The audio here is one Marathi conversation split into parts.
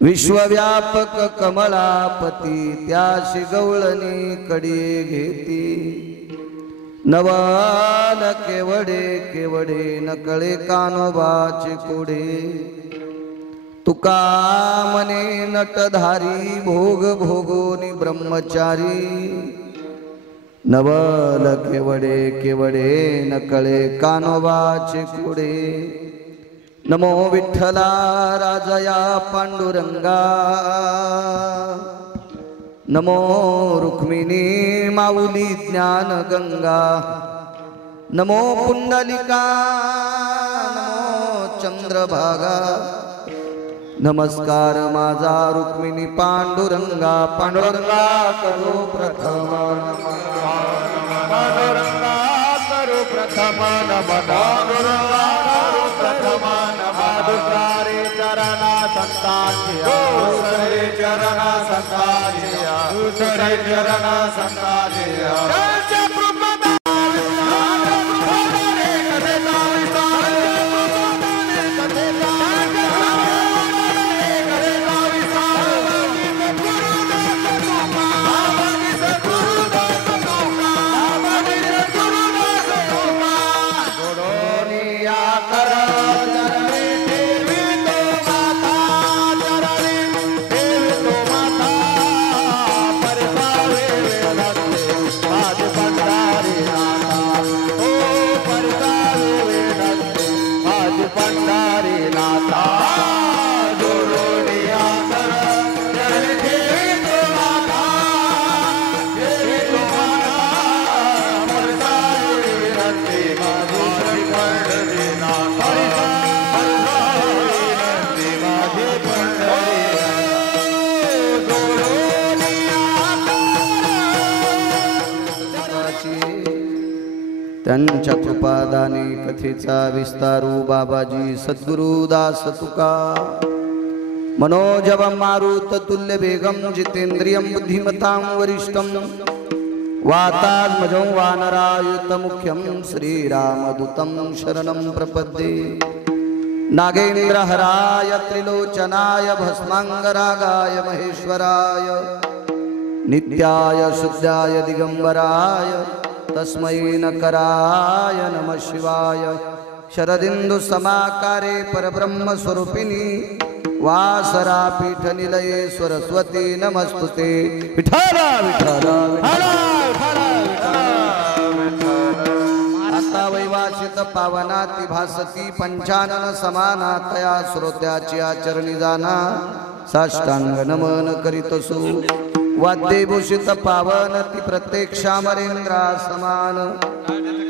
विश्वव्यापक कमलापती त्याशी गवळणी कडी घेती नवन केवडे केवडे नकळे कानोबाचे कोडे तुका मने नटधारी भोग भोगोनी ब्रह्मचारी नवल केवडे केवडे नकळे कानोबाचे कोडे नमो विठ्ठला राजया पांडुरंगा नमो रुक्मिणी माऊली ज्ञान गंगा नमो पुंडलिका नमो चंद्रभागा नमस्कार माझा रुक्मिणी पांडुरंगा पांडुरंगा करो प्रथम पांडुरंगा करो प्रथम पांडुरंगा करो प्रथम दुसरे चरणा संताजिया दुसरे चरणा संताजिया दुसरे चरणा संताजिया त्यांच्या कृपादाने कथेचा विस्तारू बाबाजी सद्गुरु दास तुका मनोजव मारुत तुल्य वेगम जितेंद्रियं बुद्धिमतां वरिष्ठं वातात्मजं वानरायुत मुख्यं श्रीरामदूतं शरणं प्रपद्ये नागेन्द्रहराय त्रिलोचनाय भस्मांगरागाय महेश्वराय नित्याय शुद्धाय दिगंबराय तस्मै नकराय नमः शिवाय शरदिंदु समाकारे परब्रह्म स्वरूपिणी वासरा पीठ निलये सरस्वती नमस्तुते विठ्ठला विठ्ठला आता वैवासित पावनाति भासती पंचानन समाना तया श्रोत्याची आचरणी जाना साष्टांग नमन करीतसु वाद्ये भूषित पावन ती प्रत्यक्षामरेंद्रा समान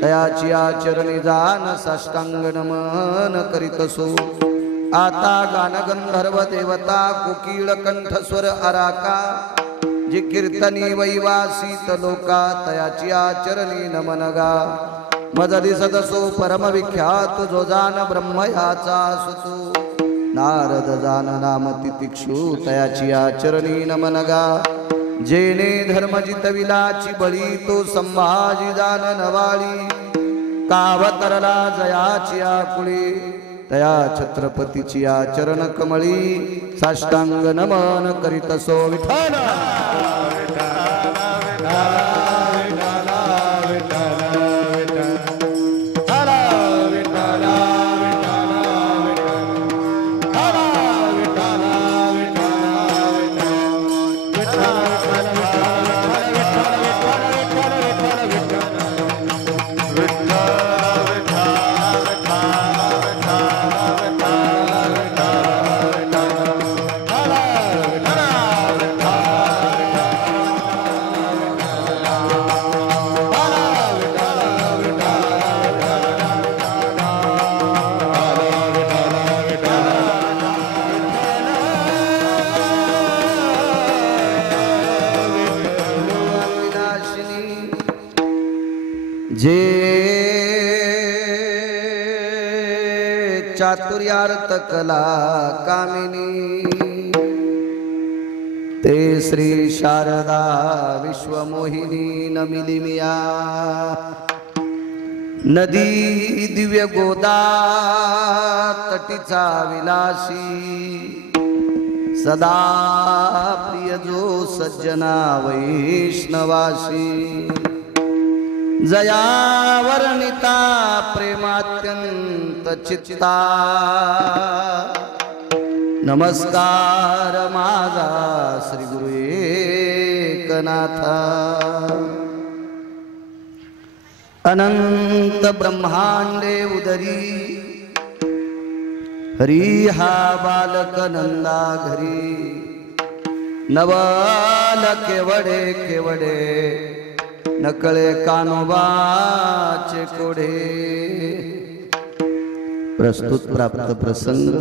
तयाची आचरणी जान साष्टांग नमन करीतसु आता गान गंधर्व देवता कोकिळ कंठस्वर अराका जी कीर्तनी वैवासित लोका तयाची आचरणी नमनगा मज दिसदसो परम विख्यात जो जान ब्रह्म याचा सुतू नारद जान नाम तितिक्षु तयाची आचरणी नमनगा जेने धर्म जितविलाची बळी तो संभाजी जान नवाळी कावतरला जयाची आकुळी तया छत्रपतीची आचरण कमळी साष्टांग नमन करीतसो विठ्ठला जे चातुर्यार्थ कला कामिनी ते श्री शारदा विश्वमोहिनी नमिलिमिया नदी दिव्य गोदा तटीचा विलासी सदा प्रिय जो सज्जना वैष्णवासी जया वर्णिता प्रेमात्यंत चित्ता नमस्कार माझा श्री गुरु एकनाथा अनंत ब्रह्मांडे उदरी हरी हा बालक नंदा घरी नवल केवडे केवडे नकळे कानोबाचे कोडे प्रस्तुत प्राप्त प्रसंग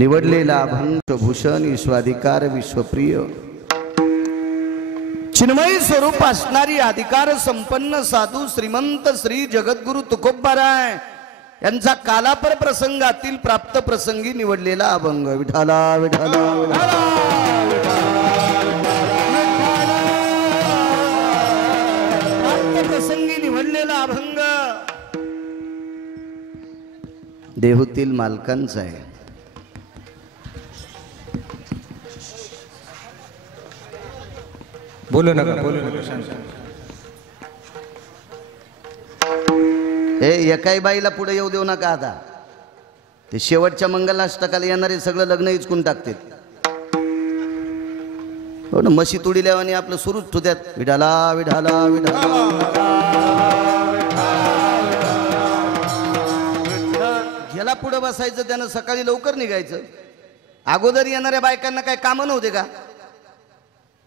निवडलेला अभंग भूषण विश्वाधिकार विश्वप्रिय चिन्मय स्वरूप असणारी अधिकार संपन्न साधू श्रीमंत श्री जगद्गुरु तुकोबाराय यांचा कालापर प्रसंगातील प्राप्त प्रसंगी निवडलेला अभंग विठाला विठाला विठाला प्राप्त प्रसंगी निवडलेला अभंग देहूतील मालकांचा आहे. बोलू नका हे एकाही बाईला पुढे येऊ देऊ नका. आता ते शेवटच्या मंगलाष्टकाला येणारे सगळं लग्न इचकून टाकतात. हो ना, म्हशी तुडील्यावानी आपलं सुरूच ठुत्यात विठाला विठाला विठाला. ज्याला पुढे बसायचं त्यानं सकाळी लवकर निघायचं. अगोदर येणाऱ्या बायकांना काय कामं नव्हते का?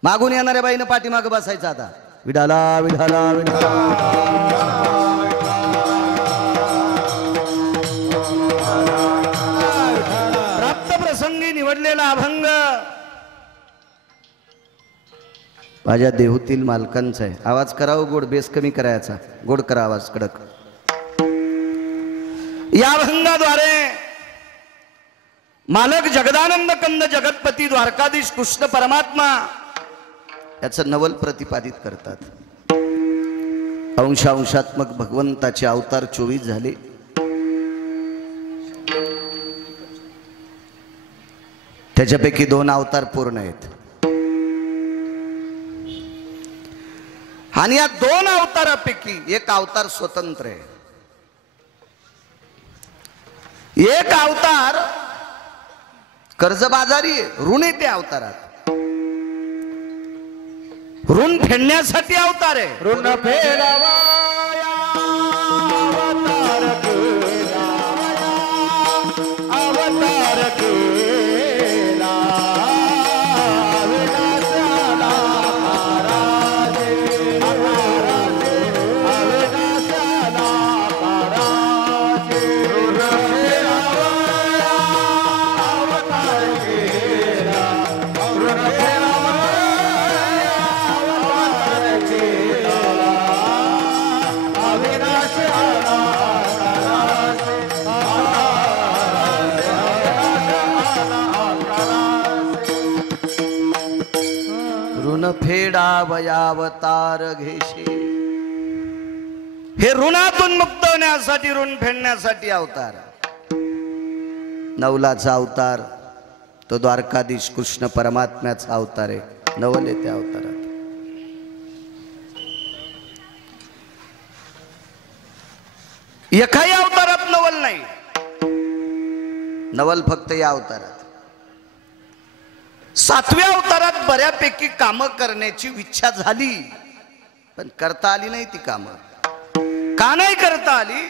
मागून येणाऱ्या बाईनं पाठीमागं बसायचं. आता विठाला विठाला विठाला. प्राप्त प्रसंगी निवडलेला अभंग माझ्या देहूतील मालकांचा आहे. आवाज करावं गोड, बेस कमी करायचा. गोड करा आवाज कडक. या अभंगाद्वारे मालक जगदानंद कंद जगतपती द्वारकाधीश कृष्ण परमात्मा याचं नवल प्रतिपादित करतात. अंशात्मक भगवंताचे अवतार 24 झाले. त्याच्यापैकी 2 अवतार पूर्ण आहेत आणि या 2 अवतारापैकी एक अवतार स्वतंत्र आहे. एक अवतार कर्जबाजारी आहे, ऋण येते अवतारात. ऋण फेडण्यासाठी अवतार आहे. ऋण फेडवाया अवतार केला, अवतार केला विनाशाला पराजे, अविनाशाला पराजे. ऋण फेडवाया अवतार केला, ऋण फेडावयावतार घेशी. हे ऋणातून मुक्त होण्यासाठी, ऋण फेडण्यासाठी अवतार. नवलाचा अवतार तो द्वारकाधीश कृष्ण परमात्म्याचा अवतार आहे. नवल आहे त्या अवतारात. एकाही अवतारात नवल नाही. नवल फक्त या अवतारात. 7व्या अवतारात बऱ्यापैकी कामं करण्याची इच्छा झाली, पण करता आली नाही ती कामं. का नाही करता आली?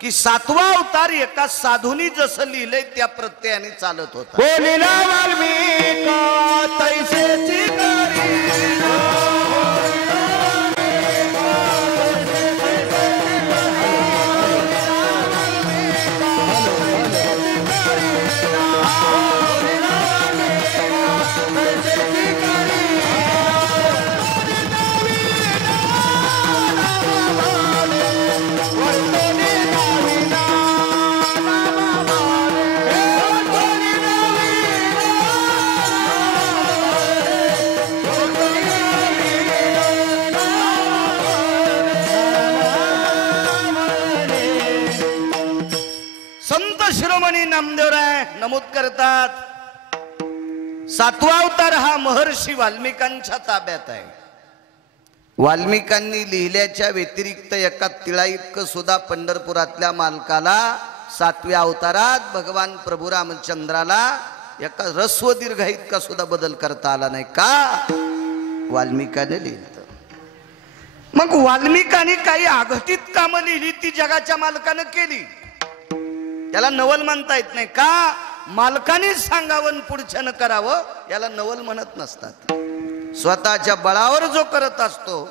की 7वा अवतार एका साधूनी जसं लिहिलंय त्या प्रत्ययाने चालत होता. बोलिला वाल्मिक तैसेची करी, संत शिरोमणी नामदेवराय नमूद करतात, सातवा अवतार हा महर्षी वाल्मिकांच्या ताब्यात आहे. वाल्मिकांनी लिहिल्याच्या व्यतिरिक्त एका तिळा इतकं सुद्धा पंढरपुरातल्या मालकाला सातव्या अवतारात भगवान प्रभू रामचंद्राला एका रस्व दीर्घ इतका सुद्धा बदल करता आला नाही. का? वाल्मिकाने लिहिलं. मग वाल्मिकांनी काही अघटित कामं लिहिली ती जगाच्या मालकानं केली. त्याला नवल म्हणता येत नाही. का? मालकाने सांगावं पुढच्यानं करावं याला नवल म्हणत नसतात. स्वतःच्या बळावर जो करत असतो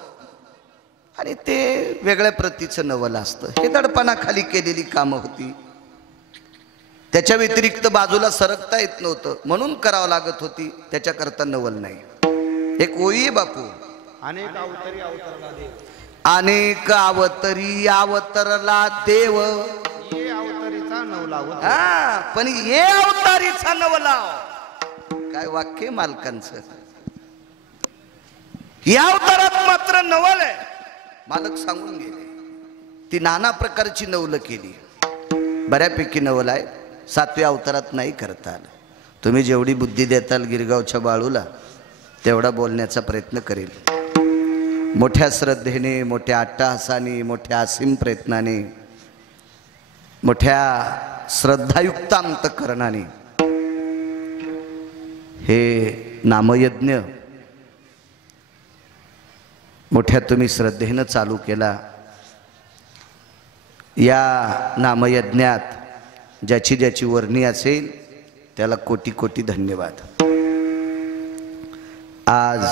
आणि ते वेगळ्या प्रतीचं नवल असतं. हे दडपणाखाली केलेली कामं होती. त्याच्या व्यतिरिक्त बाजूला सरकता येत नव्हतं म्हणून करावं लागत होती. त्याच्याकरता नवल नाही. एक ओळी बापू, अनेक अवतरी अवतरला देव, अनेक अवतरी अवतरला देव, ये अवतरीचा नवलावत. हा पण ये अवतारीचा नवलाव. काय वाक्य मालकांचं. या अवतारात मात्र नवल आहे. मालक सांगून गेले. ती नाना प्रकारची नवलं केली. बऱ्यापैकी नवल आहे. सातव्या अवतारात नाही करता आलं. तुम्ही जेवढी बुद्धी देताल गिरगावच्या बाळूला तेवढा बोलण्याचा प्रयत्न करेल. मोठ्या श्रद्धेने, मोठ्या अट्टहासाने, मोठ्या असीम प्रयत्नाने, मोठ्या श्रद्धायुक्त अंतःकरणाने हे नामयज्ञ मोठ्या तुम्ही श्रद्धेनं चालू केला. या नामयज्ञात ज्याची ज्याची वर्णी असेल त्याला कोटी कोटी धन्यवाद. आज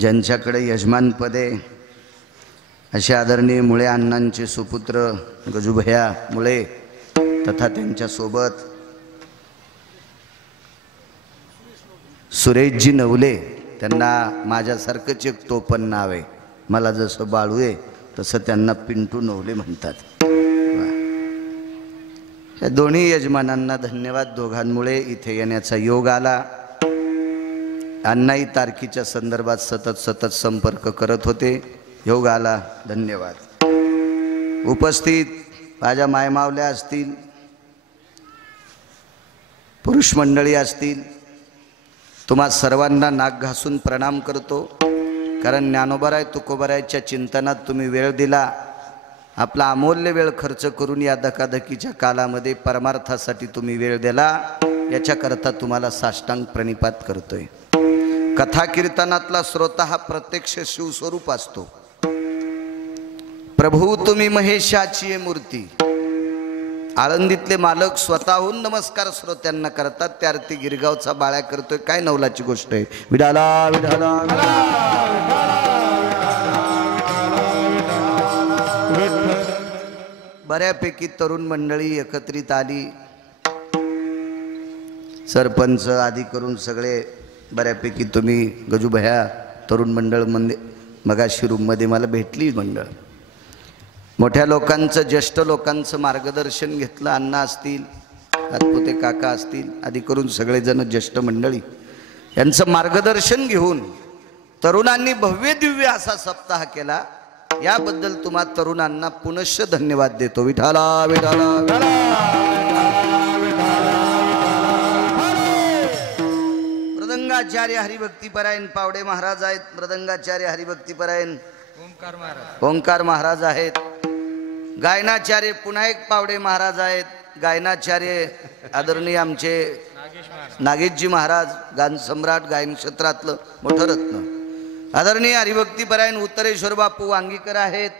ज्यांच्याकडे यजमानपदे असे आदरणीय मुळे अण्णांचे सुपुत्र गजूभया मुळे तथा त्यांच्यासोबत सुरेशजी नवले, त्यांना माझ्यासारखंच एक टोपण नाव आहे. मला जसं बाळू आहे तसं त्यांना पिंटू नवले म्हणतात. या दोन्ही यजमानांना धन्यवाद. दोघांमुळे इथे येण्याचा योग आला. अण्णाही तारखीच्या संदर्भात सतत संपर्क करत होते. योग आला. धन्यवाद. उपस्थित माझ्या मायमावल्या असतील, पुरुष मंडळी असतील, तुम्हा सर्वांना नाक घासून प्रणाम करतो. कारण ज्ञानोबाराय तुकोबारायच्या चिंतनात तुम्ही वेळ दिला. आपला अमूल्य वेळ खर्च करून या धकाधकीच्या कालामध्ये परमार्थासाठी तुम्ही वेळ दिला. याच्याकरता तुम्हाला साष्टांग प्रणिपात करतोय. कथा कीर्तनातला श्रोता हा प्रत्यक्ष शिवस्वरूप असतो. प्रभू तुम्ही महेशाची मूर्ती. आळंदीतले मालक स्वतःहून नमस्कार श्रोत्यांना करतात. त्यार्थी गिरगावचा बाळ्या करतोय. काय नवलाची गोष्ट आहे. विडाला विडाला बऱ्यापैकी तरुण मंडळी एकत्रित आली. सरपंच आदी करून सगळे बऱ्यापैकी तुम्ही गजूभया तरुण मंडळ मध्ये मगाशी रूममध्ये मला भेटली मंडळ. मोठ्या लोकांचं, ज्येष्ठ लोकांचं मार्गदर्शन घेतलं. अण्णा असतील, हातपुते काका असतील आदी करून सगळेजण ज्येष्ठ मंडळी यांचं मार्गदर्शन घेऊन तरुणांनी भव्य दिव्य असा सप्ताह केला. याबद्दल तुम्हा तरुणांना पुनश्च धन्यवाद देतो. विठाला विठाला. मृदंगाचार्य हरिभक्तीपरायण पावडे महाराज आहेत. मृदंगाचार्य हरिभक्तीपरायण ओंकार महाराज आहेत. गायनाचार्य पुन्हा एक पावडे महाराज आहेत. गायनाचार्य आदरणीय आमचे नागेशजी महाराज, गान सम्राट, गायन क्षेत्रातलं मोठं रत्न. आदरणीय हरिभक्तीपरायण उत्तरेश्वर बापू वांगीकर आहेत.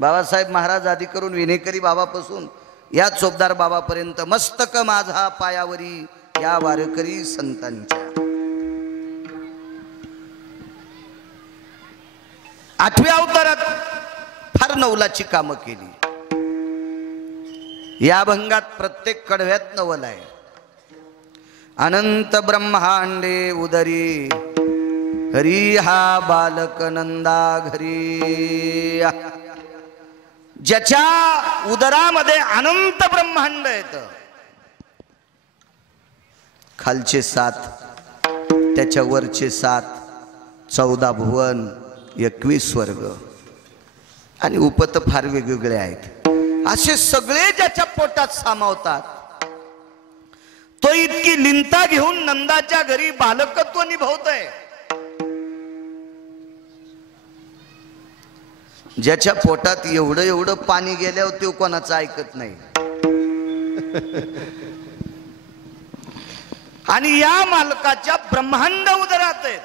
बाबासाहेब महाराज आदी करून विनेकरी बाबापासून या चोपदार बाबापर्यंत मस्तक माझा पायावरी या वारकरी संतांच्या. 8व्या अवतारात फार नवलाची कामं केली. या अभंगात प्रत्येक कडव्यात नवल आहे. अनंत ब्रह्मांडे उदरी हरी हा बालक नंदा घरी. ज्याच्या उदरामध्ये अनंत ब्रह्मांड येत, खालचे 7, त्याच्या वरचे 7, 14 भुवन, 21 स्वर्ग आणि उपत फार वेगवेगळे आहेत. असे सगळे ज्याच्या पोटात सामावतात तो इतकी लिंता घेऊन नंदाच्या घरी बालकत्व निभवतोय. ज्याच्या पोटात एवढं एवढं पाणी गेल्यावर तो कोणाचं ऐकत नाही. आणि या मालकाच्या ब्रह्मांड उदरात आहे,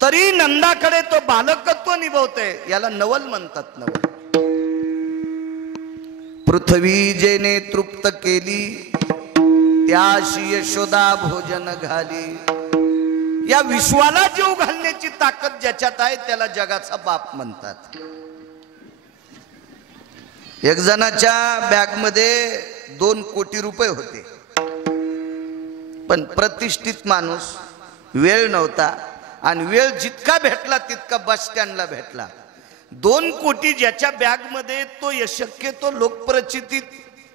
तरी नंदाकडे तो बालकत्व निभवते. याला नवल म्हणतात. नवल. पृथ्वी जेने तृप्त केली, त्याशी यशोदा भोजन घाली. या विश्वाला जीव घालण्याची ताकद ज्याच्यात आहे त्याला जगाचा बाप म्हणतात. एक जणाच्या बॅग मध्ये 2 कोटी रुपये होते, पण प्रतिष्ठित माणूस, वेळ नव्हता, आणि वेळ जितका भेटला तितका बस स्टँडला भेटला. 2 कोटी ज्याच्या बॅग मध्ये, तो शक्यतो लोकप्रचितीत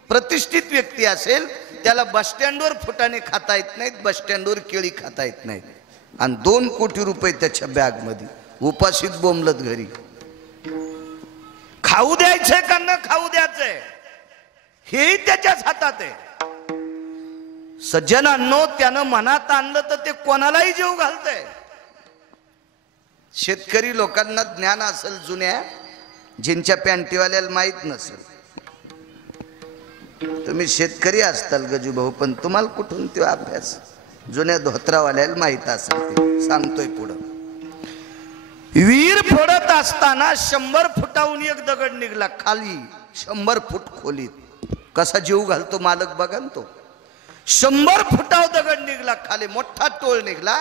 प्रतिष्ठित व्यक्ती असेल, त्याला बस स्टँडवर फुटाणे खाता येत नाहीत, बस स्टँडवर केळी खाता येत नाहीत. आणि 2 कोटी रुपये त्याच्या बॅग मध्ये, उपाशीत बोंबलत घरी. खाऊ द्यायचंय का न खाऊ द्यायचंय हेही त्याच्याच हातात आहे. सज्जनांनो, त्यानं मनात आणलं तर ते कोणालाही जीव घालतंय. शेतकरी लोकांना ज्ञान असेल जुन्या, ज्यांच्या पॅन्टीवाल्याला माहित नसेल. तुम्ही शेतकरी असताल गजू भाऊ, पण तुम्हाला कुठून तो अभ्यास? जुन्या धोत्रावाल्याला माहित असेल. ते सांगतोय पुढं. विहीर फोडत असताना 100 फुटाहून एक दगड निघाला खाली, 100 फूट खोलीत. कसा जीव घालतो मालक बघा ना तो. 100 फुटावर दगड निघाला खाली, मोठा टोळ निघाला.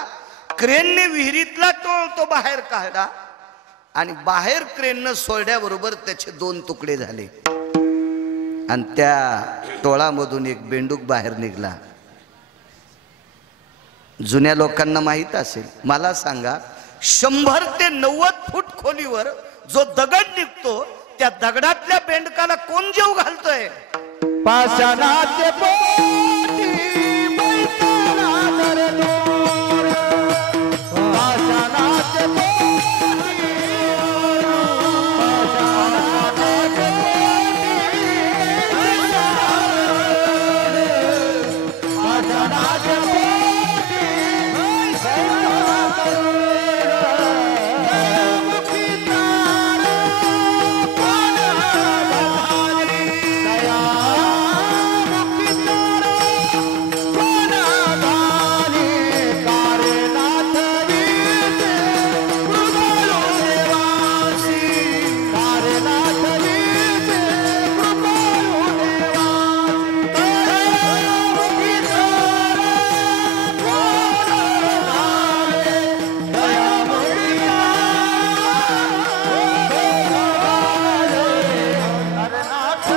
क्रेनने विहिरीतला टोळ तो बाहेर काढला, आणि बाहेर क्रेननं सोडल्याबरोबर त्याचे 2 तुकडे झाले. आणि त्या टोळामधून एक बेंडूक बाहेर निघाला. जुन्या लोकांना माहित असेल. मला सांगा, 100 ते 90 फूट खोलीवर जो दगड निघतो, त्या दगडातल्या बेंडकाला कोण जीव घालतोय? पाषाणाचे पोटी बैठला दरदूर, पाषाणाचे पोटी, पाषाणाचे पोटी, पाषाणाचे पोटी बैठला दरदूर. मुखी तारा कोणाला दया, मुखी तारा कोणाला कारनाथ वीर कृपाळू देवासी, कारनाथ वीर कृपाळू देवासी. मुखी तारा कोणाला दया, मुखी कारनाथ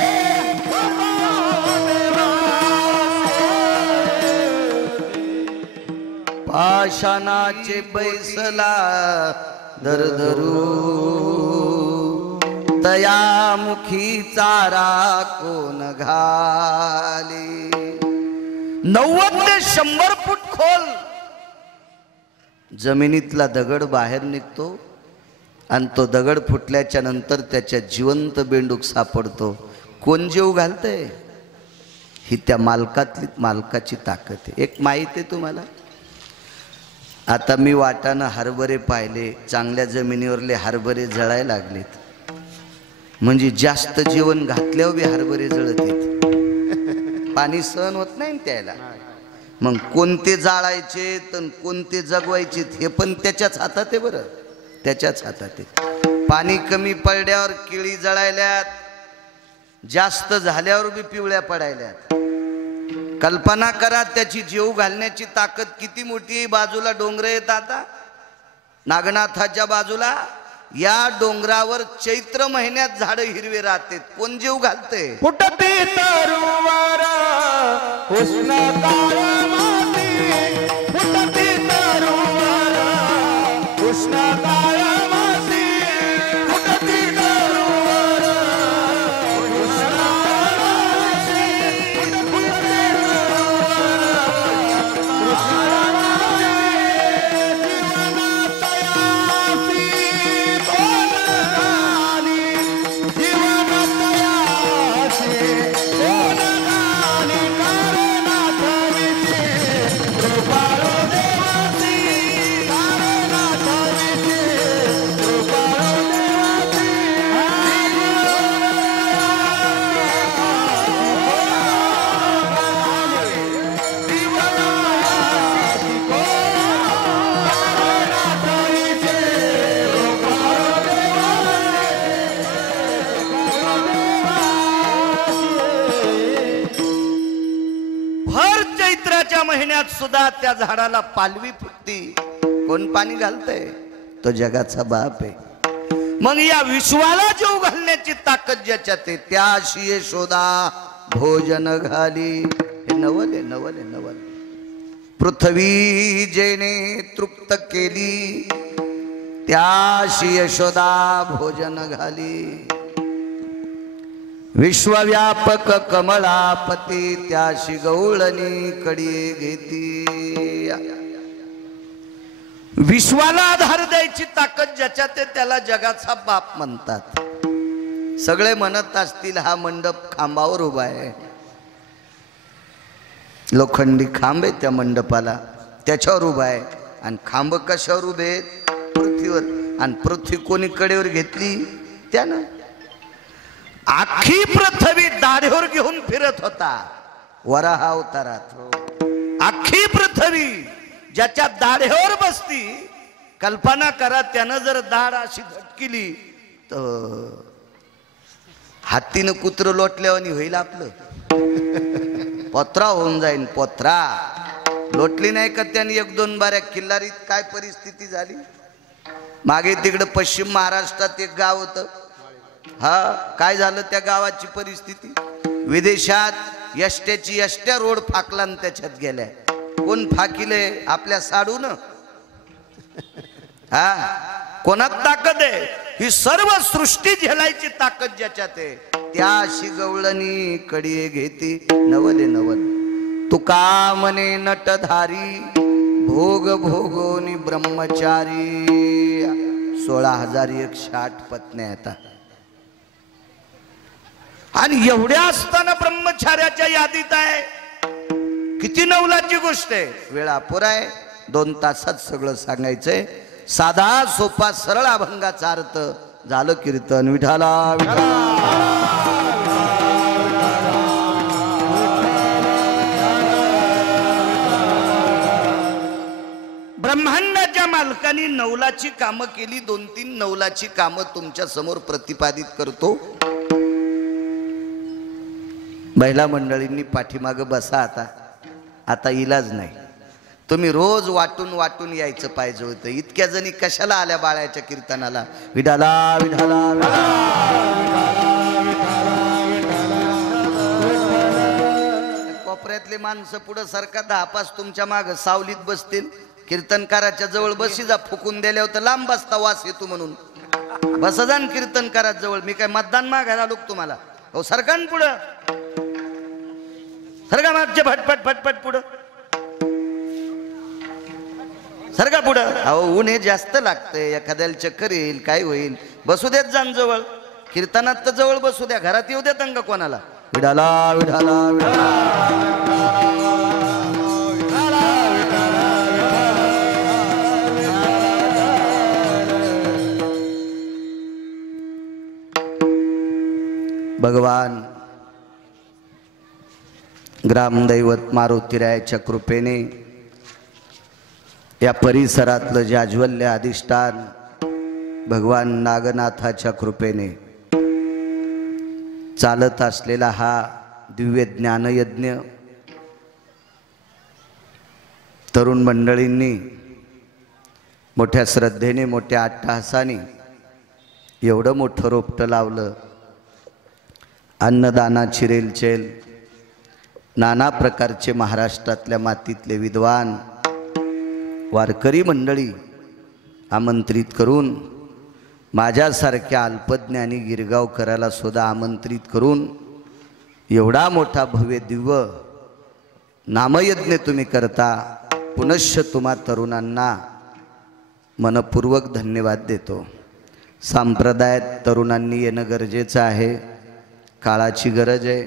वीर कृपाळू पाषाणाचे बैसला दरदरू, तयामुखी चारा कोण घाली. 90 ते 100 फूट खोल जमिनीतला दगड बाहेर निघतो, आणि तो दगड फुटल्याच्या नंतर त्याच्या जिवंत बेंडूक सापडतो. कोण जीव घालतंय? ही त्या मालकाची ताकद आहे. एक माहिती आहे तुम्हाला? आता मी वाटानं हरभरे पाहिले, चांगल्या जमिनीवरले हरभरे जळायला लागलेत. म्हणजे जास्त जेवण घातल्यावर बी हरभरे जळत आहेत. पाणी सहन होत नाही त्याला. मग कोणते जाळायचे तर कोणते जगवायचे हे पण त्याच्याच हातात आहे. बरं, त्याच्याच हातात आहे. पाणी कमी पडल्यावर केळी जळायल्यात, जास्त झाल्यावर बी पिवळ्या पडायल्यात. कल्पना करा त्याची जीव घालण्याची ताकद किती मोठी आहे. बाजूला डोंगर येत, आता नागनाथाच्या बाजूला या डोंगरावर चैत्र महिन्यात झाडं हिरवे राहतात. कोण जीव घालते? फुटती तरुवर उष्ण काळ माती, फुटती तरुवर उष्ण काळ माती, फुटती तरुवर उष्ण माती, फुटती तरुवर उष्ण माती. जीवनात यासी कोण आली, महिन्यात सुद्धा त्या झाडाला पालवी फुटती. कोण पाणी घालतंय? तो जगाचा बाप आहे. मग या विश्वाला जीव घालण्याची ताकद ज्याच्यात आहे त्याशी यशोदा भोजन घाली. हे नवल आहे, नवल आहे, नवल. पृथ्वी जेने तृप्त केली त्याशी यशोदा भोजन घाली. विश्वव्यापक कमळापती त्याशी गवळणी कडी घेती. विश्वाला आधार द्यायची ताकद ज्याच्यात आहे त्याला जगाचा बाप म्हणतात. सगळे म्हणत असतील हा मंडप खांबावर उभा आहे, लोखंडी खांब आहे त्या मंडपाला, त्याच्यावर उभा आहे. आणि खांब कशावर उभे आहेत? पृथ्वीवर. आणि पृथ्वी कोणी कडेवर घेतली? त्यानं. आखी पृथ्वी दाढेवर घेऊन फिरत होता वराह अवतारात. आखी पृथ्वी ज्याच्या दाढेवर बसती, कल्पना करा त्यानं जर दाढ अशी झटकिली तर हत्तीनं कुत्र लोटल्यावानी होईल आपलं. पोत्रा होऊन जाईन, पोत्रा. लोटली नाही का त्याने एक दोन बाऱ्या किल्लारीत काय परिस्थिती झाली. मागे तिकडं पश्चिम महाराष्ट्रात एक गाव होतं. हा, काय झालं त्या गावाची परिस्थिती? विदेशात यष्ट्या रोड फाकला आणि त्याच्यात गेल्या. कोण फाकिले? आपल्या साडून. हा, कोणात ताकद आहे? ही सर्व सृष्टी झेलायची ताकद ज्याच्यात आहे त्याशी गवळणी कडी घेती. नवले नवल. तुका म्हणे नटधारी भोग भोगोनी ब्रह्मचारी. 16,108 पत्न्या येतात. आणि एवढ्या असताना ब्रह्मचार्याच्या यादीत आहे. किती नवलाची गोष्ट आहे. वेळा अपुरा आहे, 2 तासात सगळं सांगायचंय. साधा सोपा सरळ अभंगाचा अर्थ झालं कीर्तन. विठाला ब्रह्मांडाच्या मालकाने नवलाची कामं केली. 2-3 नवलाची कामं तुमच्या समोर प्रतिपादित करतो. महिला मंडळींनी पाठीमागं बसा. आता इलाज नाही. तुम्ही रोज वाटून वाटून यायचं पाहिजे होतं. इतक्या जणी कशाला आल्या बाळाच्या कीर्तनाला? विठाला विठाला. कोपऱ्यातले माणसं पुढं सरका 10-5 तुमच्या माग सावलीत बसतील. कीर्तनकाराच्या जवळ बसी जा. फुकून दिल्या होतं लांब बसता, वास येतो म्हणून. बस जा कीर्तनकारात जवळ. मी काय मतदान मागायला आलो तुम्हाला? हो, सरकान पुढं. सरका मागचे फटफट फटफट पुढं. सरका पुढं. अहो ऊन हे जास्त लागतंय, एखाद्याला चक्कर येईल, काय होईल. बसू देत जाण जवळ. कीर्तनात तर जवळ बसू द्या, घरात येऊ देत का कोणाला? विठाला विठाला भगवान ग्रामदैवत मारुतीरायाच्या कृपेने या परिसरातलं जाज्वल्य अधिष्ठान भगवान नागनाथाच्या कृपेने चालत असलेला हा दिव्य ज्ञानयज्ञ तरुण मंडळींनी मोठ्या श्रद्धेने, मोठ्या अट्टहासाने एवढं मोठं रोपटं लावलं. अन्नदानाची रेलचेल. नाना प्रकारचे महाराष्ट्रातल्या मातीतले विद्वान वारकरी मंडळी आमंत्रित करून, माझ्यासारख्या अल्पज्ञानी गिरगावकराला सुद्धा आमंत्रित करून एवढा मोठा भव्य दिव्य नामयज्ञ तुम्ही करता. पुनश्च तुम्हा तरुणांना मनपूर्वक धन्यवाद देतो. संप्रदायात तरुणांनी येणं गरजेचं आहे. काळाची गरज आहे.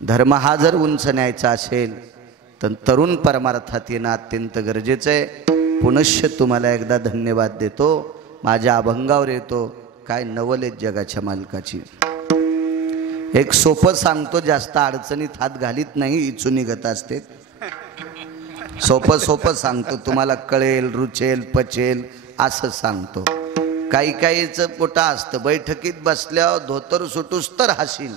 धर्म हा जर उंच न्यायचा असेल तर तरुण परमार्थात येणं अत्यंत गरजेचं आहे. पुनश्च तुम्हाला एकदा धन्यवाद देतो. माझ्या अभंगावर येतो. काय नवलेत जगाच्या मालकाची. एक सोपं सांगतो, जास्त अडचणीत हात घालीत नाही, इचून निघत असते. सोपं सोपं सांगतो, तुम्हाला कळेल, रुचेल, पचेल असं सांगतो. काही काहीचं पोटा असतं. बैठकीत बसल्यावर धोतर सुटूस तर हसील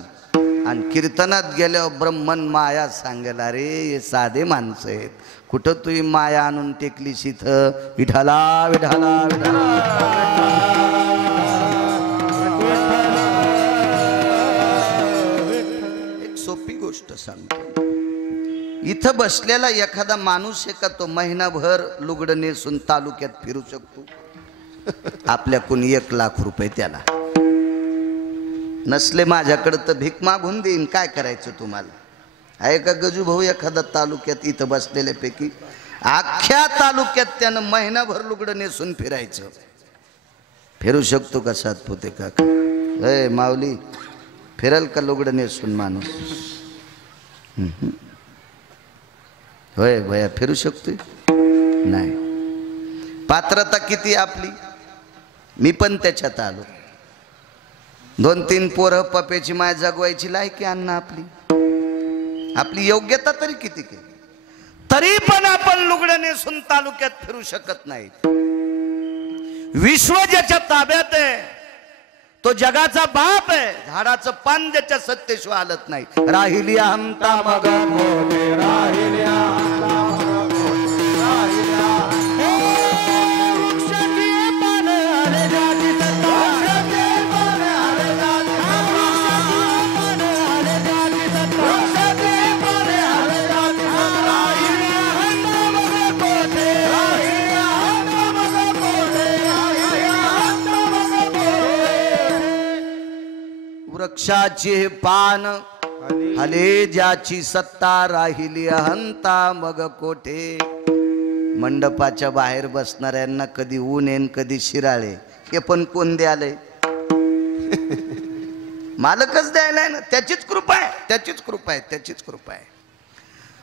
आणि कीर्तनात गेल्यावर ब्रह्मन माया सांगेल, अरे हे साधे माणसं आहेत, कुठं तुही माया आणून टेकलीस इथं, विठाला विठाला विठाला. एक सोपी गोष्ट सांगतो, इथं बसलेला एखादा माणूस आहे का तो महिनाभर लुगडं नेसून तालुक्यात फिरू शकतो? आपल्याकडून 1 लाख रुपये त्याला नसले माझ्याकडे तर भीक मागून देईन, काय करायचं तुम्हाला? आहे का गजू भाऊ एखादा तालुक्यात इथं बसलेल्यापैकी? अख्ख्या तालुक्यात त्यानं महिनाभर लुगडं नेसून फिरायचं. फिरू शकतो का सातपुते काका? अय माऊली, फिरल का लुगडं नेसून माणूस? होय भया, फिरू शकतोय? नाही. पात्रता किती आपली? मी पण त्याच्यात आलो. 2-3 पोरं पप्याची माय जगवायची लायकी अण्णा आपली. आपली योग्यता तरी किती केली, तरी पण आपण लुगडं नेसून तालुक्यात फिरू शकत नाही. विश्व ज्याच्या ताब्यात आहे तो जगाचा बाप आहे. झाडाचं पान ज्याच्या सत्तेशिवाय हालत नाही. राहिली हमता मग मोठे, राहिली वृक्षाचे पान हले ज्याची सत्ता, राहिली अहंता मग कोठे. मंडपाच्या बाहेर बसणाऱ्यांना कधी ऊन येन कधी शिराळे, हे पण कोण द्यालय? मालकच द्यायलाय ना. त्याचीच कृपा आहे, त्याचीच कृपा आहे, त्याचीच कृपा आहे.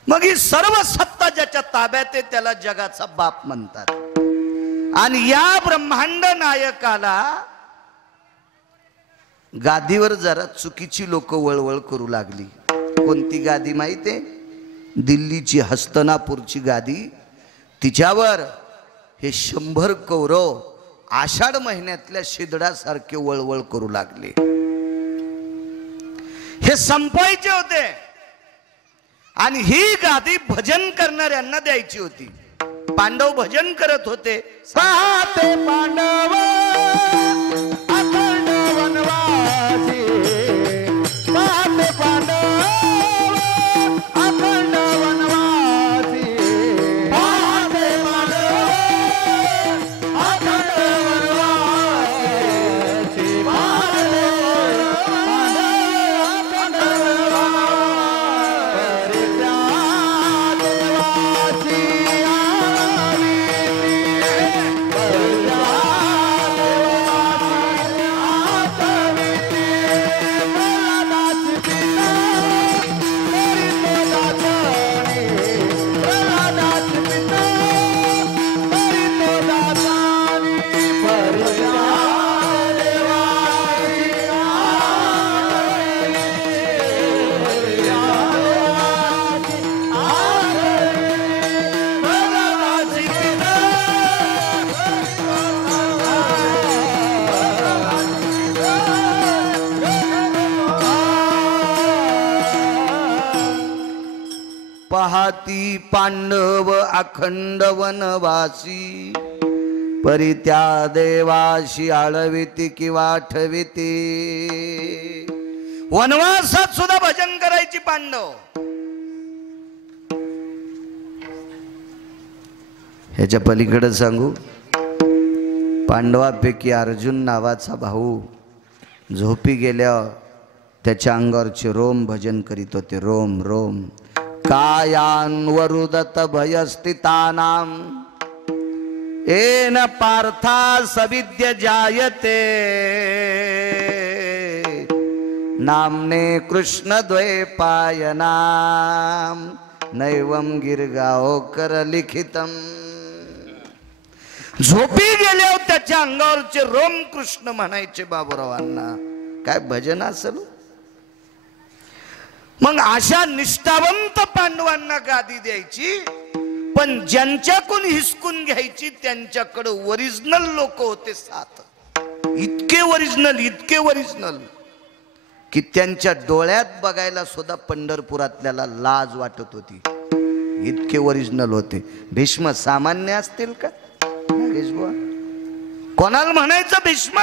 मग ही सर्व सत्ता ज्याच्या ताब्यात आहे त्याला जगाचा बाप म्हणतात. आणि या ब्रह्मांड नायकाला गादीवर जरा चुकीची लोक वळवळ करू लागली. कोणती गादी माहितीये? दिल्लीची हस्तनापूरची गादी. तिच्यावर हे 100 कौरव आषाढ महिन्यातल्या शिदडासारखे वळवळ करू लागले. हे संपवायचे होते आणि ही गादी भजन करणाऱ्यांना द्यायची होती. पांडव भजन करत होते. पाहते पांडव अखंड वनवासी, पाहते पांडव अखंड वनवासी, पाहते पांडव अखंड वनवासी, पाहते पांडव अखंड वनवासी, देवासी पाहती पांडव अखंड वनवासी, परी त्या देवाशी आळविती किंवा आठविती. वनवासात सुद्धा भजन करायची पांडव. ह्याच्या पलीकडे सांगू, पांडवापैकी अर्जुन नावाचा भाऊ झोपी गेल्यावर त्याच्या अंगावरचे रोम भजन करीत होते. रोम रोम. कायान्वरुदत भयस्थितानां येन पार्था सविद्य जायते, नामने कृष्ण द्वैपायनां नैवं गिरगाओ कर लिखितम. झोपी गेल्यावर त्याच्या अंगावरचे रोम कृष्ण म्हणायचे बाबूरावांना. काय भजन असेल. मग अशा निष्ठावंत पांडवांना गादी द्यायची, पण ज्यांच्याकडून हिसकून घ्यायची त्यांच्याकडे ओरिजिनल लोक होते 7. इतके ओरिजिनल, इतके ओरिजिनल की त्यांच्या डोळ्यात बघायला सुद्धा पंढरपुरातल्याला लाज वाटत होती, इतके ओरिजिनल होते. भीष्म सामान्य असतील का? नागेश बुवा, कोणाला म्हणायचं भीष्म?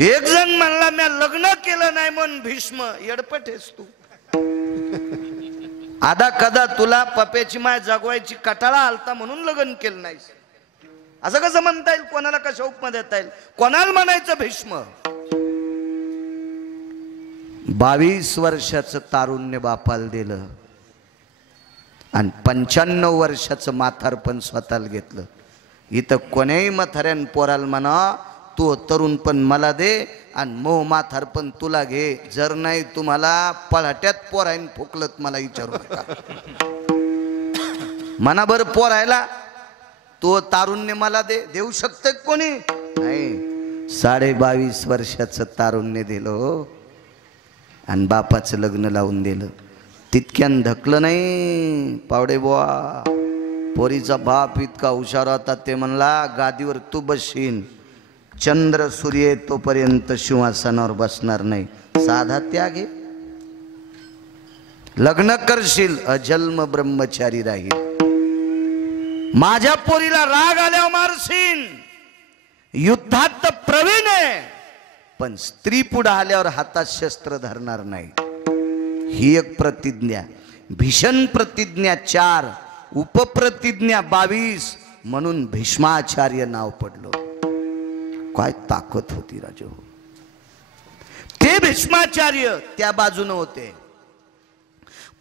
एक जण म्हणला मी लग्न केलं नाही म्हणून भीष्म. येडपट आहेस तू. आधा कदा तुला पप्याची माय जगवायची कटाळा आलता म्हणून लग्न केलं नाहीस, असं कसं म्हणता येईल? कोणाला कशा उपमा देता येईल? कोणाला म्हणायचं भीष्म? 22 वर्षाचं तारुण्य बापाला दिलं आणि 95 वर्षाचं म्हातारपण स्वतःला घेतलं. इथं कोण्याही म्हाताऱ्यान पोराला म्हणा तू तरुण पण मला दे आणि मोह म्हातारपण तुला घे. जर नाही तुम्हाला पळाट्यात पोरायन फुकलत मला विचारू नका. म्हणा बरं पोरायला तो तारुण्य मला दे. देऊ शकतं कोणी? नाही. 22.5 वर्षाचं तारुण्य दिलं आणि बापाचं लग्न लावून दिलं. तितक्यान धकलं नाही पावडे बुवा. पोरीचा बाप इतका हुशार होता, ते म्हणला गादीवर तू बसशील, चंद्र सूर्य तोपर्यंत सिंहासनावर बसणार नाही. साधा त्याग आहे. लग्न करशील अजन्म ब्रह्मचारी राहील. माझ्या पोरीला राग आल्यावर मारशील, युद्धात तर प्रवीण आहे, पण स्त्री पुढे आल्यावर हातात शस्त्र धरणार नाही. ही एक प्रतिज्ञा. भीषण प्रतिज्ञा 4, उपप्रतिज्ञा 22, म्हणून भीष्माचार्य नाव पडलं. काय ताकद होती राजो. ते भीष्माचार्य त्या बाजूने होते.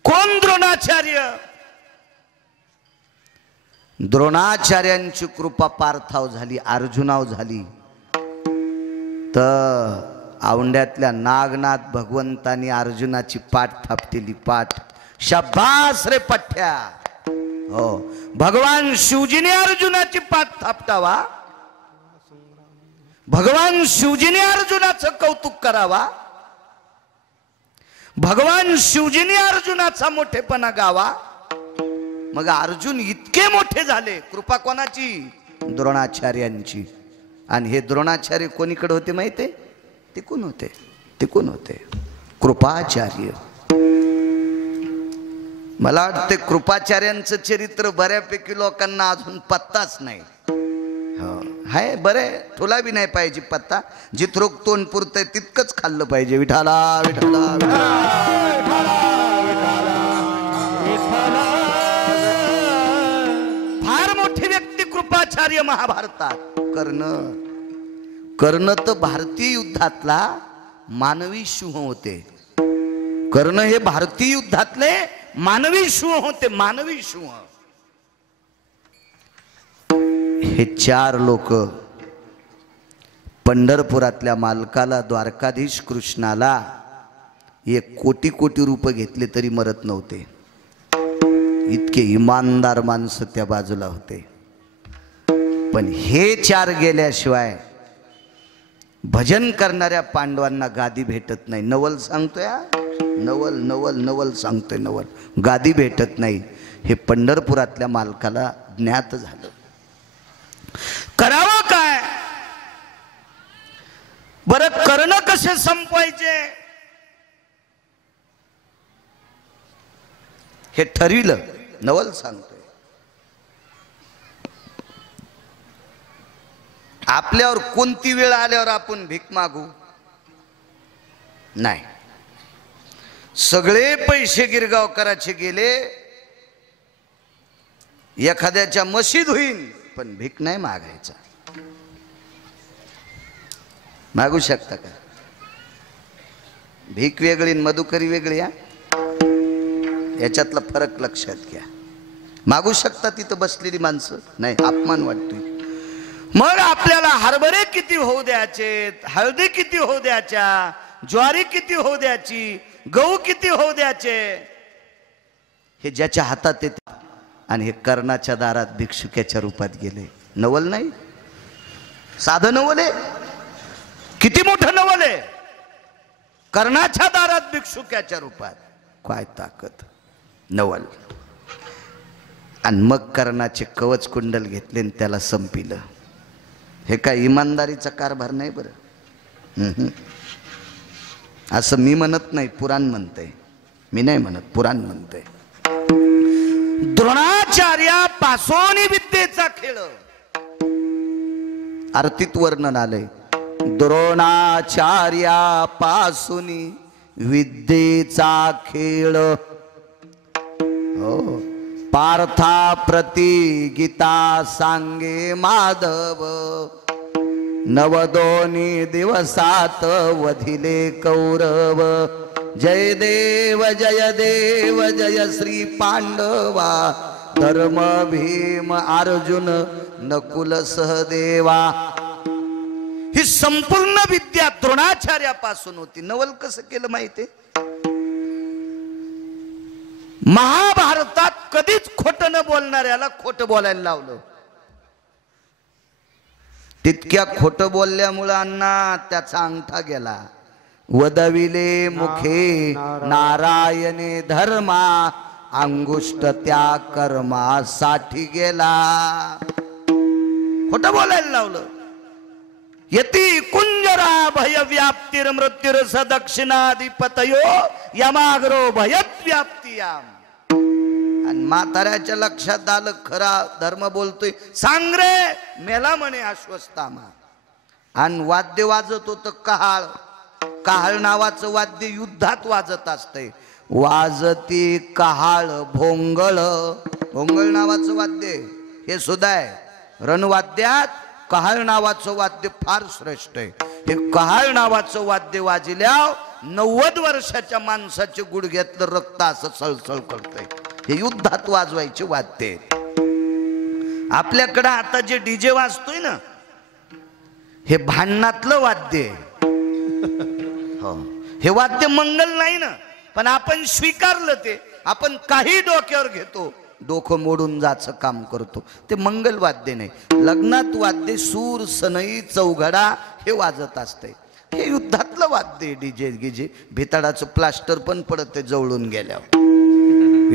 कोण? द्रोणाचार्य. द्रोणाचार्यांची कृपा पार्थाव झाली, अर्जुनाव झाली. तर औंड्यातल्या नागनाथ भगवंतानी अर्जुनाची पाठ थापटेली. पाठ. शाबास रे पठ्या. हो, भगवान शिवजीने अर्जुनाची पाठ थापटावा, भगवान शिवजीने अर्जुनाचं कौतुक करावा, भगवान शिवजीने अर्जुनाचा मोठेपणा गावा. मग अर्जुन इतके मोठे झाले. कृपा कोणाची? द्रोणाचार्यांची. आणि हे द्रोणाचार्य कोणीकडे होते माहिती? तिकून होते. तिकून होते कृपाचार्य. मला वाटते कृपाचार्यांचं चरित्र बऱ्यापैकी लोकांना अजून पत्ताच नाही. हाय बरे, तुला बी नाही पाहिजे पत्ता. जिथरोक तोंड पुरतंय तितकंच खाल्लं पाहिजे. विठाला विठाला विठाला. फार मोठी व्यक्ती कृपाचार्य महाभारतात. कर्ण तर भारतीय युद्धातला मानवी सिंह होते. कर्ण हे भारतीय युद्धातले मानवी सिंह होते. मानवी सिंह. हे 4 लोक पंढरपुरातल्या मालकाला, द्वारकाधीश कृष्णाला 1 कोटी कोटी रुपये घेतले तरी मरत नव्हते. इतके इमानदार माणसं त्या बाजूला होते. पण हे 4 गेल्याशिवाय भजन करणाऱ्या पांडवांना गादी भेटत नाही. नवल सांगतोय, नवल नवल नवल सांगतोय. नवल. गादी भेटत नाही हे पंढरपुरातल्या मालकाला ज्ञात झालं. करावं काय? बरं कर्ण कसे संपवायचे हे ठरविलं. नवल सांगतोय. आपल्यावर कोणती वेळ आल्यावर आपण भीक मागू? नाही. सगळे पैसे गिरगावकराचे गेले. एखाद्याच्या मशीद होईल पण भीक नाही मागायचा. मागू शकता का? भीक वेगळी मधुकरी वेगळी. याच्यातला फरक लक्षात घ्या. मागू शकता तिथं बसलेली माणसं? नाही. अपमान वाटतोय. मग आपल्याला हरभरे किती होऊ द्यायचे, हळदी किती होऊ द्यायच्या, ज्वारी किती होऊ द्यायची, गहू किती होऊ द्यायचे, हे ज्याच्या हातात येते. आणि हे कर्णाच्या दारात भिक्षुक्याच्या रूपात गेले. नवल नाही, साधं नवल आहे. किती मोठं नवल आहे. कर्णाच्या दारात भिक्षुक्याच्या रूपात. काय ताकद. नवल. आणि मग कर्णाचे कवच कुंडल घेतले आणि त्याला संपिलं. हे काय इमानदारीचा कारभार नाही बरं. असं मी म्हणत नाही, पुराण म्हणतंय. मी नाही म्हणत, पुराण म्हणतंय. द्रोणाचार्यापासून विद्येचा खेळ आरतीत वर्णन आलंय. द्रोणाचार्यापासून विद्येचा खेळ. हो, पार्था प्रति गीता सांगे माधव. नवदोनी दिवसात वधिले कौरव. जय देव जय श्री पांडवा. धर्म भीम अर्जुन नकुल सहदेवा. ही संपूर्ण विद्या द्रोणाचार्यापासून होती. नवल कसं केलं माहितीये? महाभारतात कधीच खोट न बोलणाऱ्याला खोट बोलायला लावलं. तितक्या खोट बोलल्यामुळे अण्णा त्याचा अंगठा गेला. वदविले मुखे नारायणे धर्मा. अंगुष्ट त्या कर्मासाठी गेला. खोट बोलायला लावलं. यती कुंजरा भय व्याप्तीर मृत्यूर सदक्षिणाधिपतयो यमाग्रो भयत व्याप्तियाम. आणि म्हाताऱ्याच्या लक्षात आलं खरा धर्म बोलतोय. सांग रे, मेला म्हणे अश्वत्थामा. आणि वाद्य वाजत होतं कहाळ. कहाळ नावाचं वाद्य युद्धात वाजत असतंय. वाजती कहाळ भोंगळ. भोंगळ नावाचं वाद्य हे सुद्धा आहे. रणवाद्यात कहाळ नावाचं वाद्य फार श्रेष्ठ आहे. हे कहाळ नावाचं वाद्य वाजल्यावर 90 वर्षाच्या माणसाचे गुडघ्यातलं रक्त असं सळसळ करतंय. हे युद्धात वाजवायचे वाद्य. आपल्याकडं आता जे डीजे वाजतोय ना, हे भांडणातलं वाद्य. हो, हे वाद्य मंगल नाही ना, पण आपण स्वीकारलं ते. आपण काही डोक्यावर घेतो, डोकं मोडून जायचं काम करतो. ते मंगल वाद्य नाही. लग्नात वाद्य सूर सनई चौघडा हे वाजत असते. हे युद्धातलं वाद्य. डीजे गिजे भिताडाचं प्लास्टर पण पडते जवळून गेल्यावर.